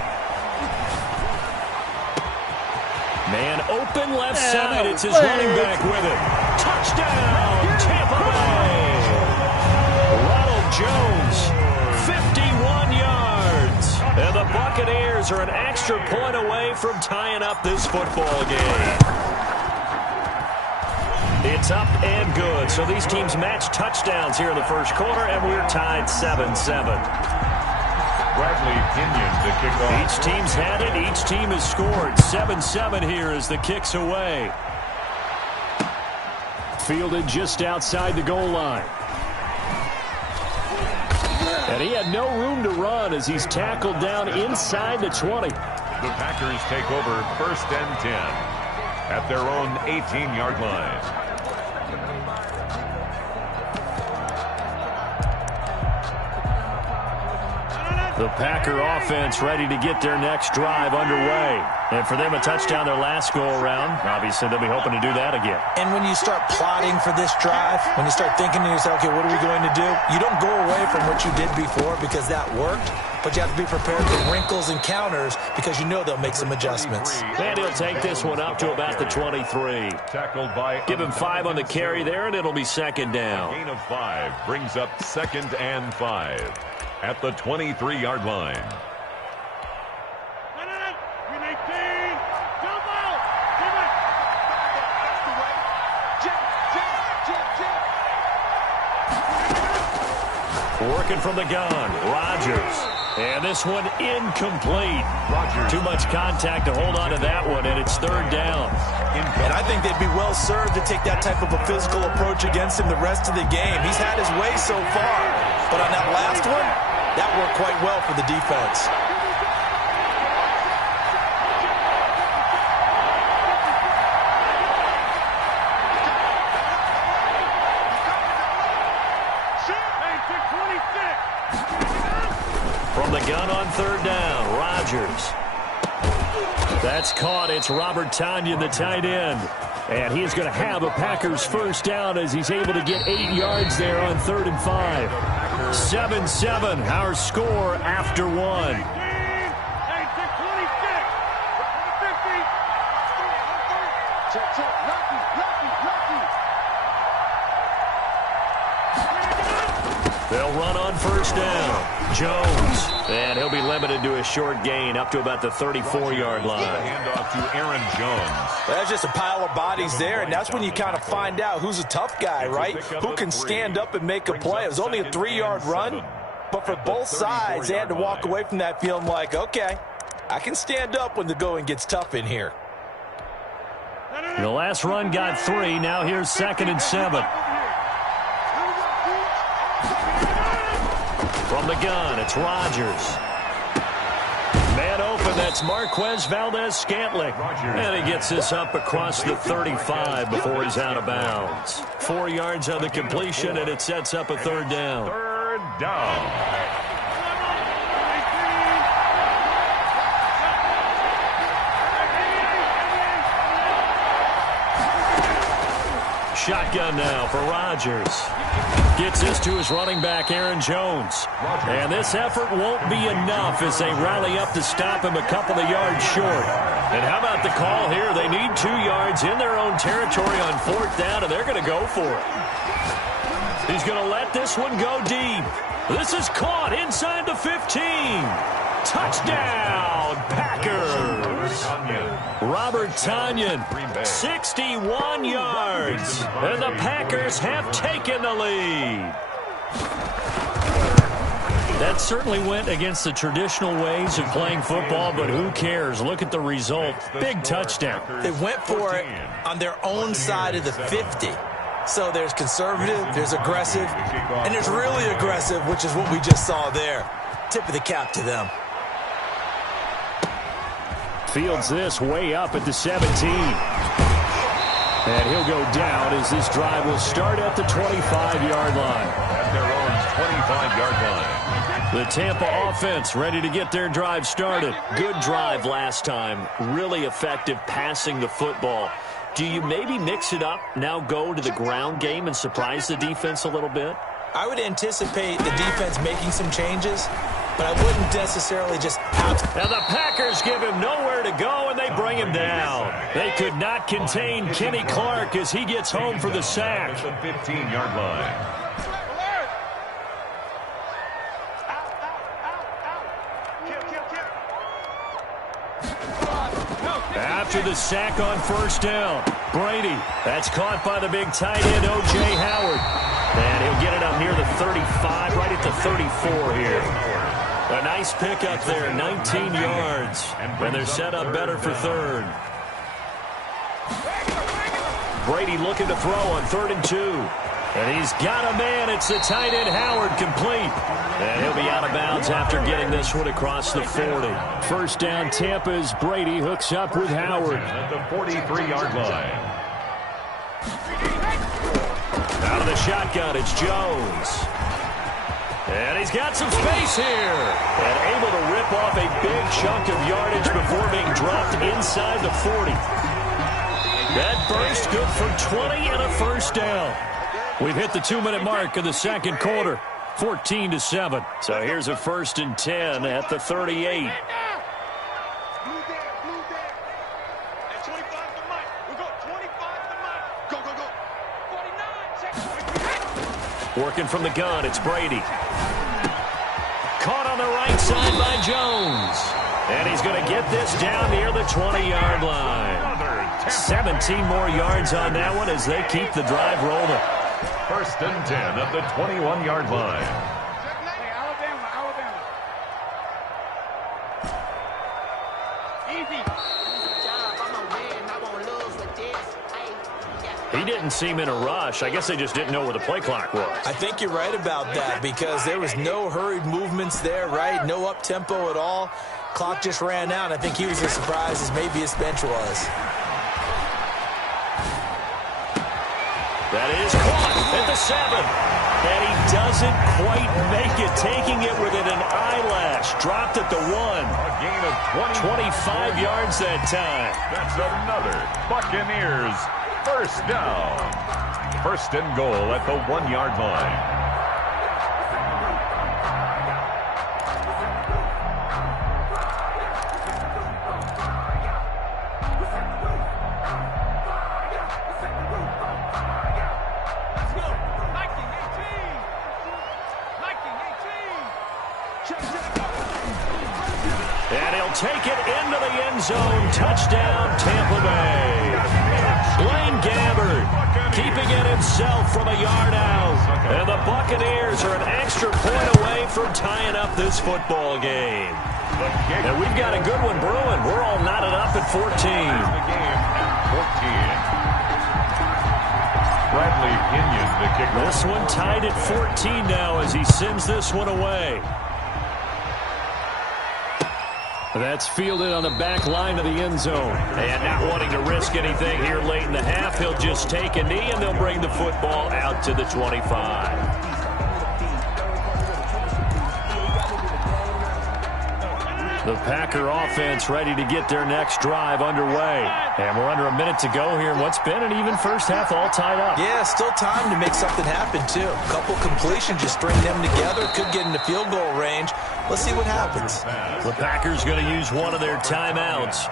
Man open left side. It's his running back with it. Touchdown, Tampa Bay. Ronald Jones, 51 yards. And the Buccaneers are an extra point away from tying up this football game. It's up and good. So these teams match touchdowns here in the first quarter, and we're tied 7-7. Bradley Pinion to kick off. Each team's had it. Each team has scored. 7-7 here as the kick's away. Fielded just outside the goal line. And he had no room to run as he's tackled down inside the 20. The Packers take over 1st and 10 at their own 18-yard line. The Packer offense ready to get their next drive underway. And for them, a touchdown their last go-around. Obviously, they'll be hoping to do that again. And when you start plotting for this drive, when you start thinking to yourself, okay, what are we going to do? You don't go away from what you did before because that worked, but you have to be prepared for wrinkles and counters because you know they'll make some adjustments. And he'll take this one up to about the 23. Tackled by Give him 5 on the carry there, and it'll be 2nd down. Gain of 5 brings up 2nd and 5 at the 23-yard line. Working from the gun, Rodgers. And this one incomplete. Too much contact to hold on to that one, and it's third down. And I think they'd be well served to take that type of a physical approach against him the rest of the game. He's had his way so far, but on that last one, that worked quite well for the defense. From the gun on third down, Rodgers. That's caught. It's Robert Tonyan, the tight end. And he is going to have a Packers first down as he's able to get 8 yards there on 3rd and 5. 7-7, our score after one. They'll run on first down. Jones. And he'll be limited to a short gain up to about the 34-yard line. Handoff to Aaron Jones. There's just a pile of bodies there, and that's when you kind of find out who's a tough guy, right? Who can stand up and make a play. It was only a 3-yard run, but for both sides, they had to walk away from that feeling like, okay, I can stand up when the going gets tough in here. The last run got 3. Now here's 2nd and 7. From the gun, it's Rodgers. Man open, that's Marquez Valdez-Scantling. And he gets this up across the 35 before he's out of bounds. 4 yards on the completion, and it sets up a third down. Third down. Shotgun now for Rodgers. Gets this to his running back, Aaron Jones. And this effort won't be enough as they rally up to stop him a couple of yards short. And how about the call here? They need 2 yards in their own territory on 4th down, and they're going to go for it. He's going to let this one go deep. This is caught inside the 15. Touchdown, Packers. Robert Tonyan, 61 yards. And the Packers have taken the lead. That certainly went against the traditional ways of playing football, but who cares? Look at the result. Big touchdown. They went for it on their own side of the 50. So there's conservative, there's aggressive, and there's really aggressive, which is what we just saw there. Tip of the cap to them. Fields this way up at the 17. And he'll go down as this drive will start at the 25-yard line. At their own 25-yard line. The Tampa offense ready to get their drive started. Good drive last time. Really effective passing the football. Do you maybe mix it up, now go to the ground game and surprise the defense a little bit? I would anticipate the defense making some changes, but I wouldn't necessarily just out. And the Packers give him nowhere to go, and they bring him down. They could not contain Kenny Clark as he gets home for the sack. The 15-yard line. After the sack on first down, Brady. That's caught by the big tight end, O.J. Howard. And he'll get it up near the 35, right at the 34 here. A nice pickup there, 19 yards. And they're set up better for third. Brady looking to throw on 3rd and 2. And he's got a man. It's the tight end, Howard, complete. And he'll be out of bounds after getting this one across the 40. First down, Tampa as Brady hooks up with Howard. At the 43-yard line. Out of the shotgun, it's Jones. And he's got some space here. And able to rip off a big chunk of yardage before being dropped inside the 40. That burst good for 20 and a first down. We've hit the 2-minute mark of the second quarter. 14-7. So here's a 1st and 10 at the 38. Working from the gun, it's Brady. Caught on the right side by Jones. And he's going to get this down near the 20-yard line. 17 more yards on that one as they keep the drive rolling. 1st and 10 at the 21-yard line. He didn't seem in a rush. I guess they just didn't know where the play clock was. I think you're right about that because there was no hurried movements there, right? No up-tempo at all. Clock just ran out. I think he was as surprised as maybe his bench was. That is caught at the 7. And he doesn't quite make it, taking it within an eyelash. Dropped at the 1. A gain of 25 yards that time. That's another Buccaneers first down. First and goal at the 1-yard line. And he'll take it into the end zone. Touchdown, Tampa Bay. Blaine Gabbert keeping it himself from a yard out. And the Buccaneers are an extra point away from tying up this football game. And we've got a good one brewing. We're all knotted up at 14. The game at 14. Bradley Pinion, the kicker. This one tied at 14 now as he sends this one away. That's fielded on the back line of the end zone. And not wanting to risk anything here late in the half, he'll just take a knee and they'll bring the football out to the 25. The Packer offense ready to get their next drive underway. And we're under a minute to go here in what's been an even first half, all tied up. Yeah, still time to make something happen, too. A couple completions, just string them together. Could get into field goal range. Let's see what happens. The Packers going to use one of their timeouts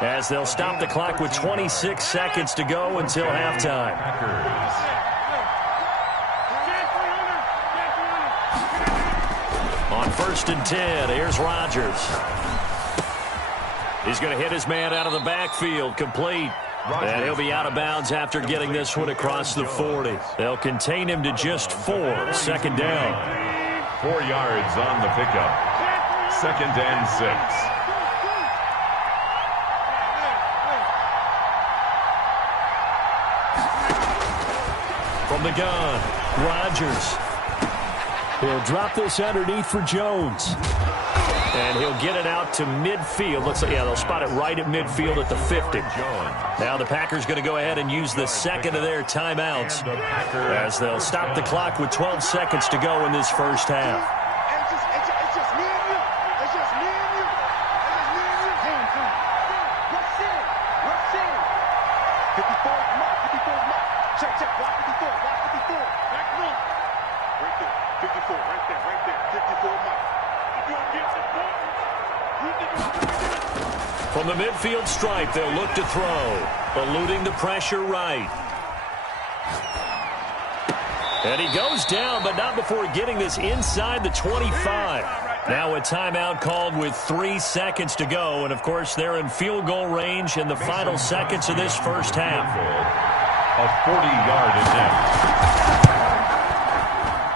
as they'll stop the clock with 26 seconds to go until halftime. On 1st and 10, here's Rodgers. He's going to hit his man out of the backfield, complete. And he'll be out of bounds after getting this one across the 40. They'll contain him to just 4. Second down. 4 yards on the pickup. 2nd and 6. From the gun, Rodgers. He'll drop this underneath for Jones. And he'll get it out to midfield. Looks like, yeah, they'll spot it right at midfield at the 50. Now the Packers going to go ahead and use the second of their timeouts as they'll stop the clock with 12 seconds to go in this first half. It's just me and you. It's just me and you. It's just me and you. Rush in. 54 mark. Check. Watch 54. Back move. Right there. 54. Right there. 54 mark. You don't get the ball. From the midfield stripe, they'll look to throw. Eluding the pressure right. And he goes down, but not before getting this inside the 25. Now a timeout called with 3 seconds to go. And, of course, they're in field goal range in the final seconds of this first half. A 40-yard attempt.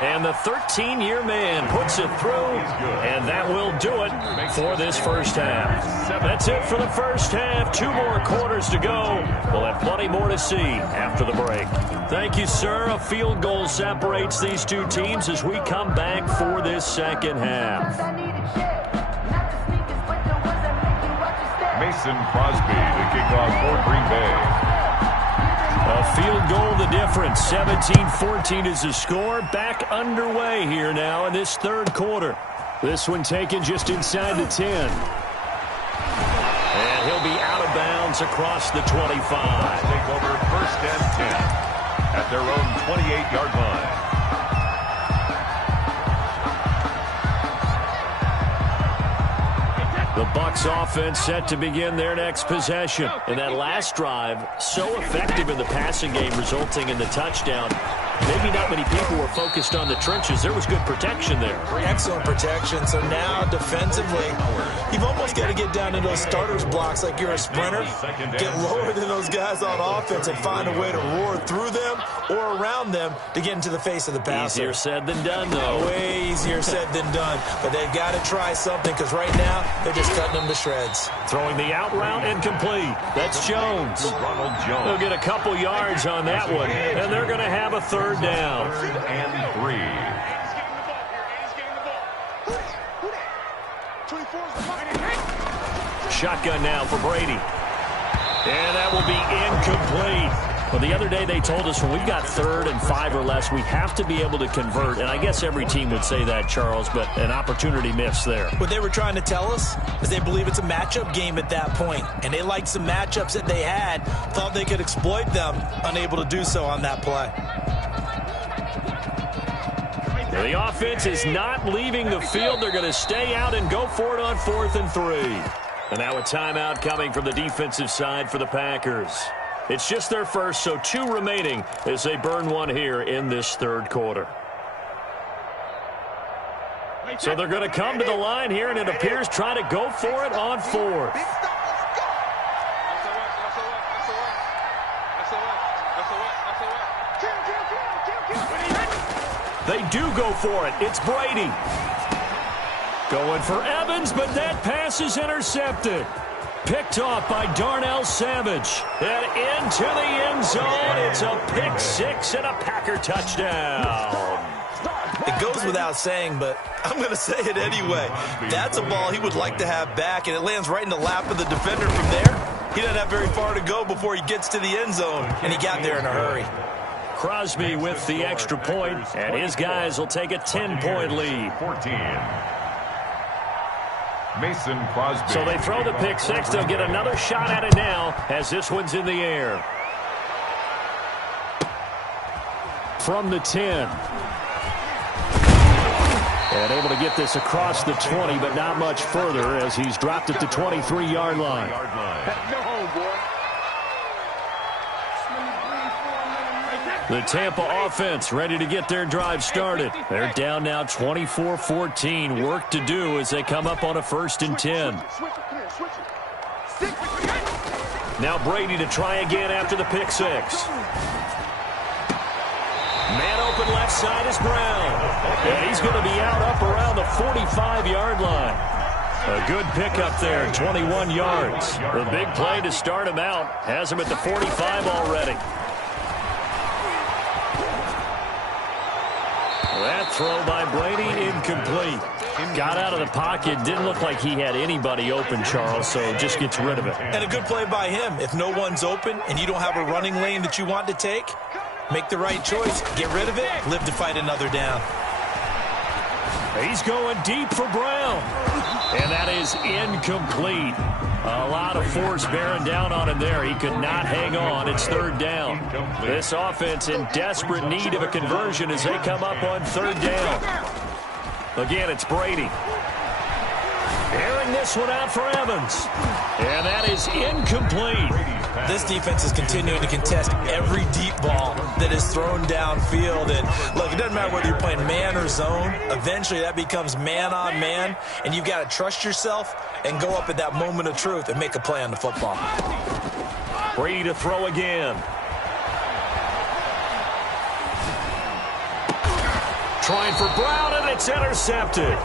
And the 13-year man puts it through, and that will do it for this first half. That's it for the first half. 2 more quarters to go. We'll have plenty more to see after the break. Thank you, sir. A field goal separates these two teams as we come back for this second half. Mason Crosby to kick off for Green Bay. A field goal the difference. 17-14 is the score. Back underway here now in this third quarter. This one taken just inside the 10. And he'll be out of bounds across the 25. Take over 1st and 10 at their own 28-yard line. The Bucs offense set to begin their next possession. And that last drive, so effective in the passing game, resulting in the touchdown. Maybe not many people were focused on the trenches. There was good protection there. Excellent protection. So now defensively, You've almost got to get down to those starters blocks like you're a sprinter, get lower than those guys on offense and find a way to roar through them or around them to get into the face of the passer. Easier said than done, though. Way easier said than done. But they've got to try something because right now they're just cutting them to shreds. Throwing the out route incomplete. That's Jones. They'll get a couple yards on that one, and they're going to have a third down. 3rd and 3. Shotgun now for Brady. And that will be incomplete. Well, the other day they told us when we've got 3rd and 5 or less, we have to be able to convert. And I guess every team would say that, Charles, but an opportunity missed there. What they were trying to tell us is they believe it's a matchup game at that point. And they liked some matchups that they had, thought they could exploit them, unable to do so on that play. The offense is not leaving the field. They're going to stay out and go for it on 4th and 3. And now a timeout coming from the defensive side for the Packers. It's just their first, so 2 remaining as they burn one here in this 3rd quarter. So they're going to come to the line here, and it appears try to go for it on 4th. They do go for it. It's Brady. Going for Evans, but that pass is intercepted. Picked off by Darnell Savage. And into the end zone. It's a pick 6 and a Packer touchdown. It goes without saying, but I'm going to say it anyway. That's a ball he would like to have back, and it lands right in the lap of the defender from there. He doesn't have very far to go before he gets to the end zone, and he got there in a hurry. Crosby with the extra point, and his guys will take a 10-point lead. 14. Mason Crosby. So they throw the pick 6. They'll get another shot at it now as this one's in the air. From the 10. And able to get this across the 20, but not much further as he's dropped at the 23-yard line. The Tampa offense ready to get their drive started. They're down now 24-14. Work to do as they come up on a 1st and 10. Now Brady to try again after the pick 6. Man open left side is Brown. And he's going to be out up around the 45-yard line. A good pickup there, 21 yards. The big play to start him out. Has him at the 45 already. That throw by Brady incomplete. Got out of the pocket. Didn't look like he had anybody open, Charles, so just gets rid of it. And a good play by him. If no one's open and you don't have a running lane that you want to take, make the right choice. Get rid of it. Live to fight another down. He's going deep for Brown. And that is incomplete. A lot of force bearing down on him there. He could not hang on. It's 3rd down. This offense in desperate need of a conversion as they come up on 3rd down. Again, it's Brady. Airing this one out for Evans. And that is incomplete. This defense is continuing to contest every deep ball that is thrown downfield. And look, it doesn't matter whether you're playing man or zone. Eventually that becomes man on man. And you've got to trust yourself and go up at that moment of truth and make a play on the football. Brady to throw again. Trying for Brown, and it's intercepted.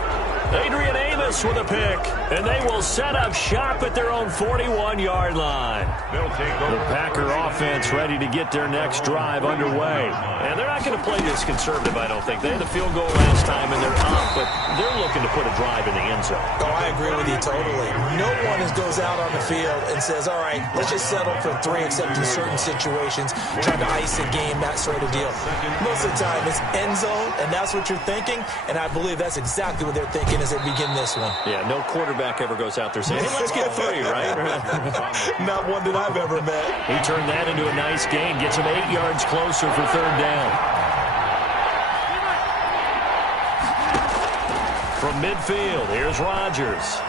Adrian Amos with a pick, and they will set up shop at their own 41-yard line. The Packer offense ready to get their next drive underway. And they're not going to play this conservative, I don't think. They had the field goal last time, and they're up, but they're looking to put a drive in the end zone. Oh, I agree with you totally. No one goes out on the field and says, all right, let's just settle for 3, except in certain situations, trying to ice a game, that sort of deal. Most of the time, it's end zone, and that's what you're thinking, and I believe that's exactly what they're thinking as they begin this one. Yeah, no quarterback ever goes out there saying, hey, let's get 3, right? Not one that I've ever met. He turned that into a nice gain, gets him 8 yards closer for 3rd down. From midfield, here's Rodgers.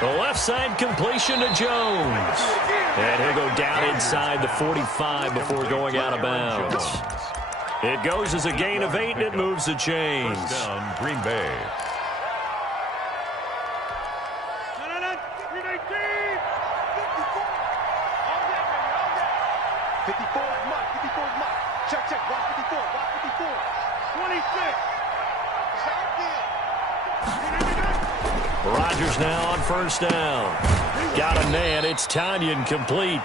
The left side completion to Jones. And he'll go down inside the 45 before going out of bounds. It goes as a gain of 8, and it moves the chains. First down, Green Bay. 54 is mine. 54 is mine. Check, check. Watch 54. Watch 54. 26. Rodgers now on first down. Got a man. It's Tanyan complete.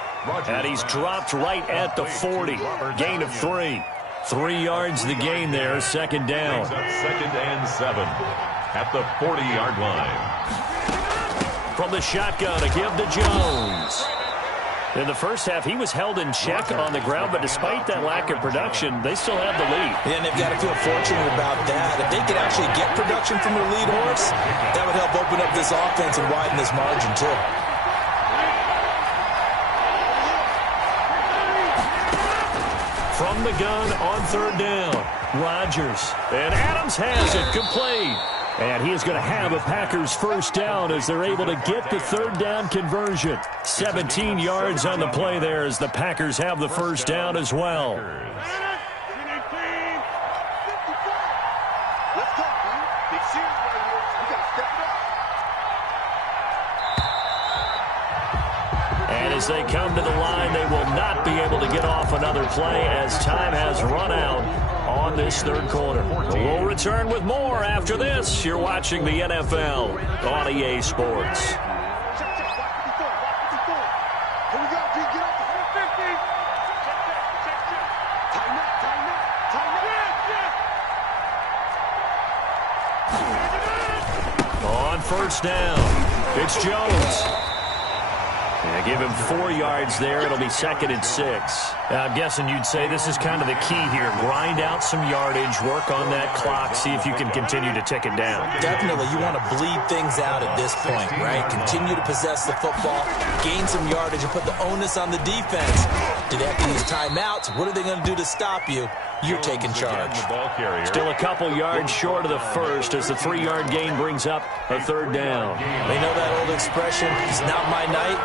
And he's dropped right at the 40. Gain of 3. 3 yards the gain there. Second down. Second and 7 at the 40-yard line. From the shotgun, a give to Jones. In the first half, he was held in check on the ground, but despite that lack of production, they still have the lead. Yeah, and they've got to feel fortunate about that. If they could actually get production from their lead horse, that would help open up this offense and widen this margin, too. From the gun on third down, Rodgers. And Adams has it complete. And he is going to have a Packers first down as they're able to get the third down conversion. 17 yards on the play there as the Packers have the first down as well. Let's go, dude. Big series right here. We got to step it up. And as they come to the line, they will not be able to get off another play as time has run out on this third quarter. We'll return with more after this. You're watching the NFL on EA Sports. Check, check. Watch 54. Watch 54. Here we go, dude. Get up to 450. Check, check, check, check. Tighten up, tighten up, tighten up. On first down, it's Jones. Yeah, give him 4 yards there. It'll be second and 6. I'm guessing you'd say this is kind of the key here. Grind out some yardage, work on that clock, see if you can continue to tick it down. Definitely, you want to bleed things out at this point, right? Continue to possess the football, gain some yardage, and put the onus on the defense. Do they have to use timeouts? What are they going to do to stop you? You're taking charge. Still a couple yards short of the first as the 3-yard gain brings up a third down. They know that old expression, it's not my night.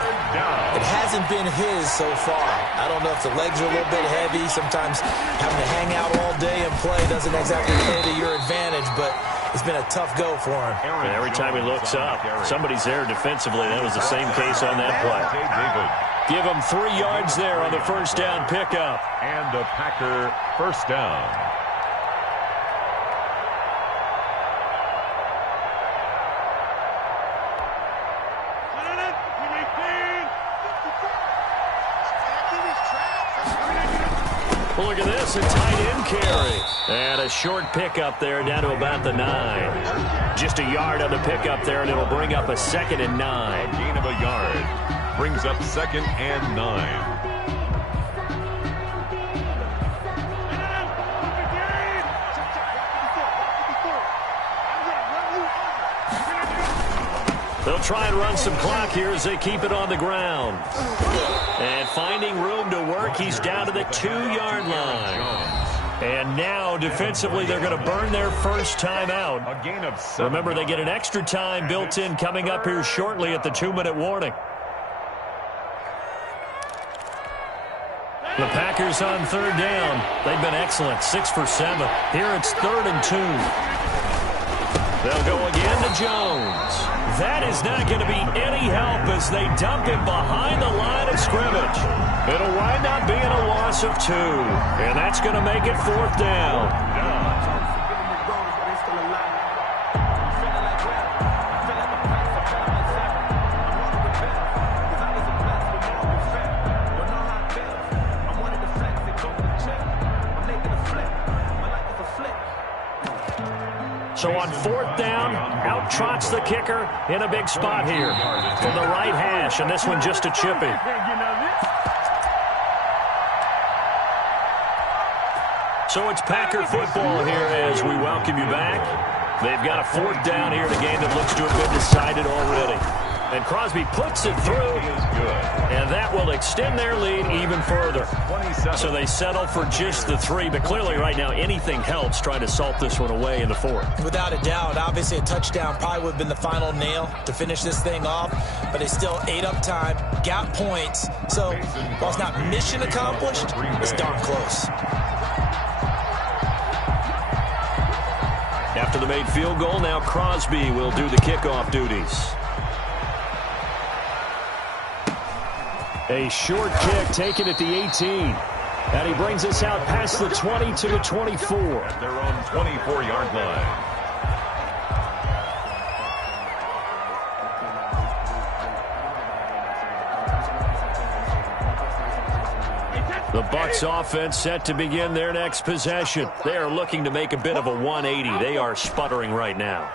It hasn't been his so far. I don't know if the legs are a little bit heavy. Sometimes having to hang out all day and play doesn't exactly play to your advantage, but it's been a tough go for him. And every time he looks up, somebody's there defensively. That was the same case on that play. Give him 3 yards there on the first down pickup. And a Packer first down. Look at this, a tight end carry. And a short pickup there down to about the 9. Just a yard on the pickup there, and it'll bring up a second and 9. Gain of a yard. Brings up second and 9. They'll try and run some clock here as they keep it on the ground. And finding room to work, he's down to the 2-yard line. And now, defensively, they're going to burn their first time out. A gain of 7. Remember, they get an extra time built in coming up here shortly at the 2-minute warning. The Packers on third down. They've been excellent, 6 for 7. Here it's 3rd and 2. They'll go again to Jones. That is not going to be any help as they dump him behind the line of scrimmage. It'll wind up being a loss of 2, and that's going to make it 4th down. So on 4th down, out trots the kicker in a big spot here from the right hash, and this one just a chippy. So it's Packer football here as we welcome you back. They've got a 4th down here in a game that looks to have been decided already. And Crosby puts it through, and that will extend their lead even further. So they settle for just the 3, but clearly right now anything helps trying to salt this one away in the 4th. Without a doubt, obviously a touchdown probably would have been the final nail to finish this thing off, but they still ate up time, got points. So while it's not mission accomplished, it's darn close. After the made field goal, now Crosby will do the kickoff duties. A short kick taken at the 18. And he brings us out past the 20 to the 24. At their own 24-yard line. The Bucs offense set to begin their next possession. They are looking to make a bit of a 180. They are sputtering right now.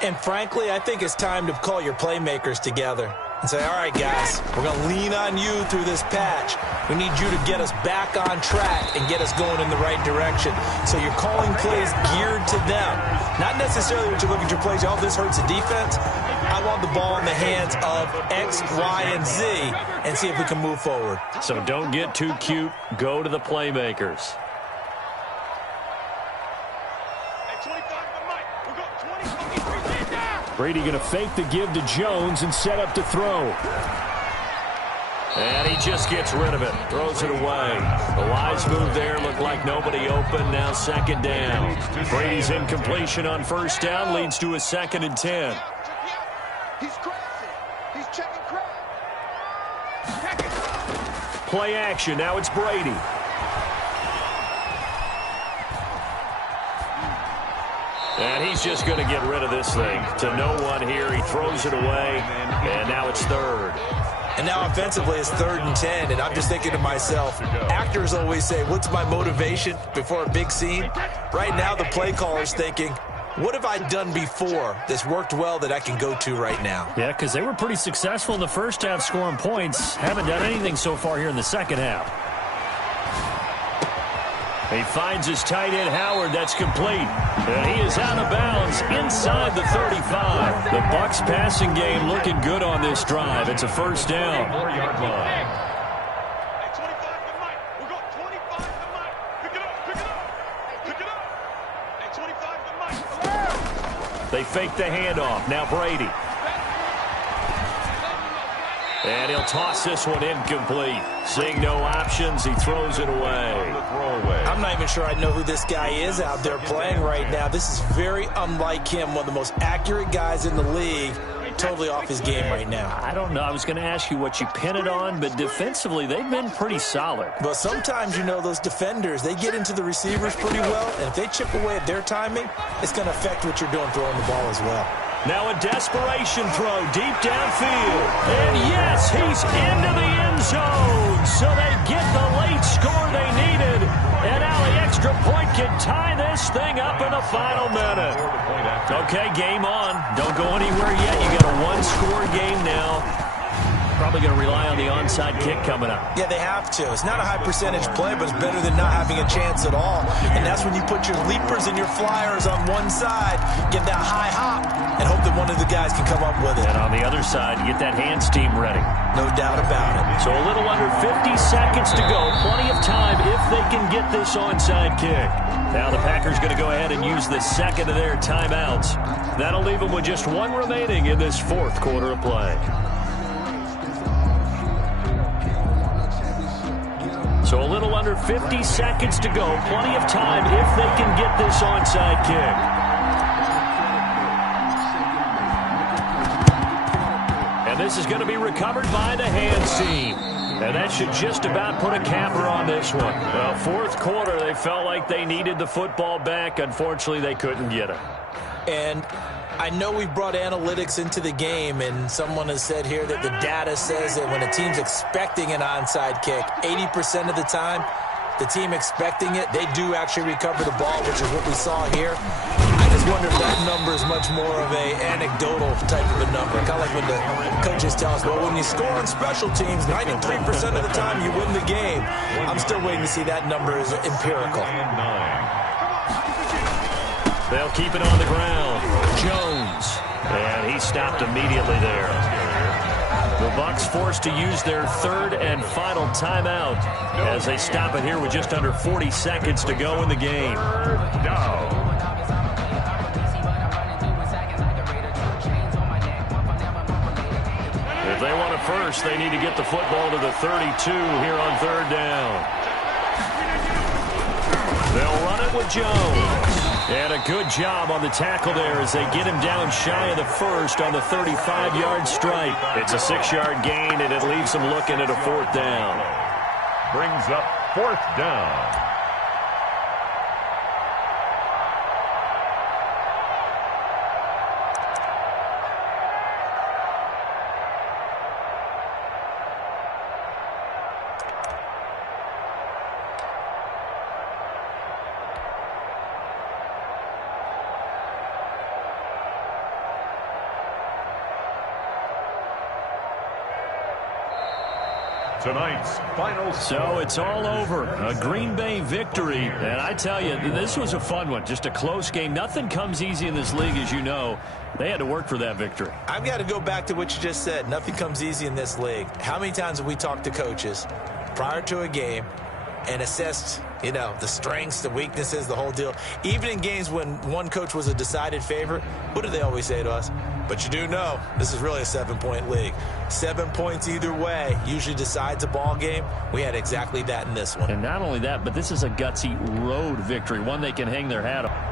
And frankly, I think it's time to call your playmakers together and say, all right, guys, we're going to lean on you through this patch. We need you to get us back on track and get us going in the right direction. So you're calling plays geared to them. Not necessarily what you look at your plays, oh, this hurts the defense. I want the ball in the hands of X, Y, and Z and see if we can move forward. So don't get too cute. Go to the playmakers. Brady going to fake the give to Jones and set up to throw. And he just gets rid of it. Throws it away. The wise move there. Looked like nobody open. Now second down. Brady's incompletion on first down leads to a 2nd and 10. He's crashing. He's checking crap. Play action. Now it's Brady. And he's just going to get rid of this thing to no one here. He throws it away, and now it's 3rd. And now offensively it's 3rd and 10, and I'm just thinking to myself, actors always say, what's my motivation before a big scene? Right now the play caller's thinking, what have I done before that's worked well that I can go to right now? Yeah, because they were pretty successful in the first half scoring points. Haven't done anything so far here in the second half. He finds his tight end, Howard. That's complete. And he is out of bounds inside the 35. The Bucs passing game looking good on this drive. It's a first down. 4-yard line. They fake the handoff. Now Brady. And he'll toss this one incomplete. Seeing no options, he throws it away. I'm not even sure I know who this guy is out there playing right now. This is very unlike him, one of the most accurate guys in the league. Totally off his game right now. I don't know. I was going to ask you what you pin it on, but defensively, they've been pretty solid. But sometimes, you know, those defenders, they get into the receivers pretty well, and if they chip away at their timing, it's going to affect what you're doing throwing the ball as well. Now a desperation throw deep downfield. And yes, he's into the end zone. So they get the late score they needed. And now the extra point can tie this thing up in the final minute. Okay, game on. Don't go anywhere yet. You got a one-score game now. Probably going to rely on the onside kick coming up. Yeah, they have to. It's not a high percentage play, but it's better than not having a chance at all. And that's when you put your leapers and your flyers on one side, get that high hop, and hope that one of the guys can come up with it. And on the other side, you get that hands team ready. No doubt about it. So a little under 50 seconds to go. Plenty of time if they can get this onside kick. Now the Packers going to go ahead and use the second of their timeouts. That'll leave them with just one remaining in this fourth quarter of play. So a little under 50 seconds to go. Plenty of time if they can get this onside kick. And this is going to be recovered by the hands team. And that should just about put a capper on this one. Well, fourth quarter, they felt like they needed the football back. Unfortunately, they couldn't get it. And I know we've brought analytics into the game, and someone has said here that the data says that when a team's expecting an onside kick, 80% of the time, the team expecting it, they do actually recover the ball, which is what we saw here. I just wonder if that number is much more of a anecdotal type of a number. Kind of like when the coaches tell us, well, when you score on special teams, 93% of the time you win the game. I'm still waiting to see that number is empirical. They'll keep it on the ground. Jones. And he stopped immediately there. The Bucs forced to use their third and final timeout as they stop it here with just under 40 seconds to go in the game. If they want it first, they need to get the football to the 32 here on third down. They'll run it with Jones. And a good job on the tackle there as they get him down shy of the first on the 35-yard stripe. It's a 6-yard gain, and it leaves them looking at a 4th down. Brings up 4th down. Tonight's final score. So it's all over. A Green Bay victory. And I tell you, this was a fun one. Just a close game. Nothing comes easy in this league, as you know. They had to work for that victory. I've got to go back to what you just said. Nothing comes easy in this league. How many times have we talked to coaches prior to a game and assessed, the strengths, the weaknesses, the whole deal? Even in games when one coach was a decided favorite, what do they always say to us? But you do know this is really a 7-point league. 7 points either way usually decides a ball game. We had exactly that in this one. And not only that, but this is a gutsy road victory, one they can hang their hat on.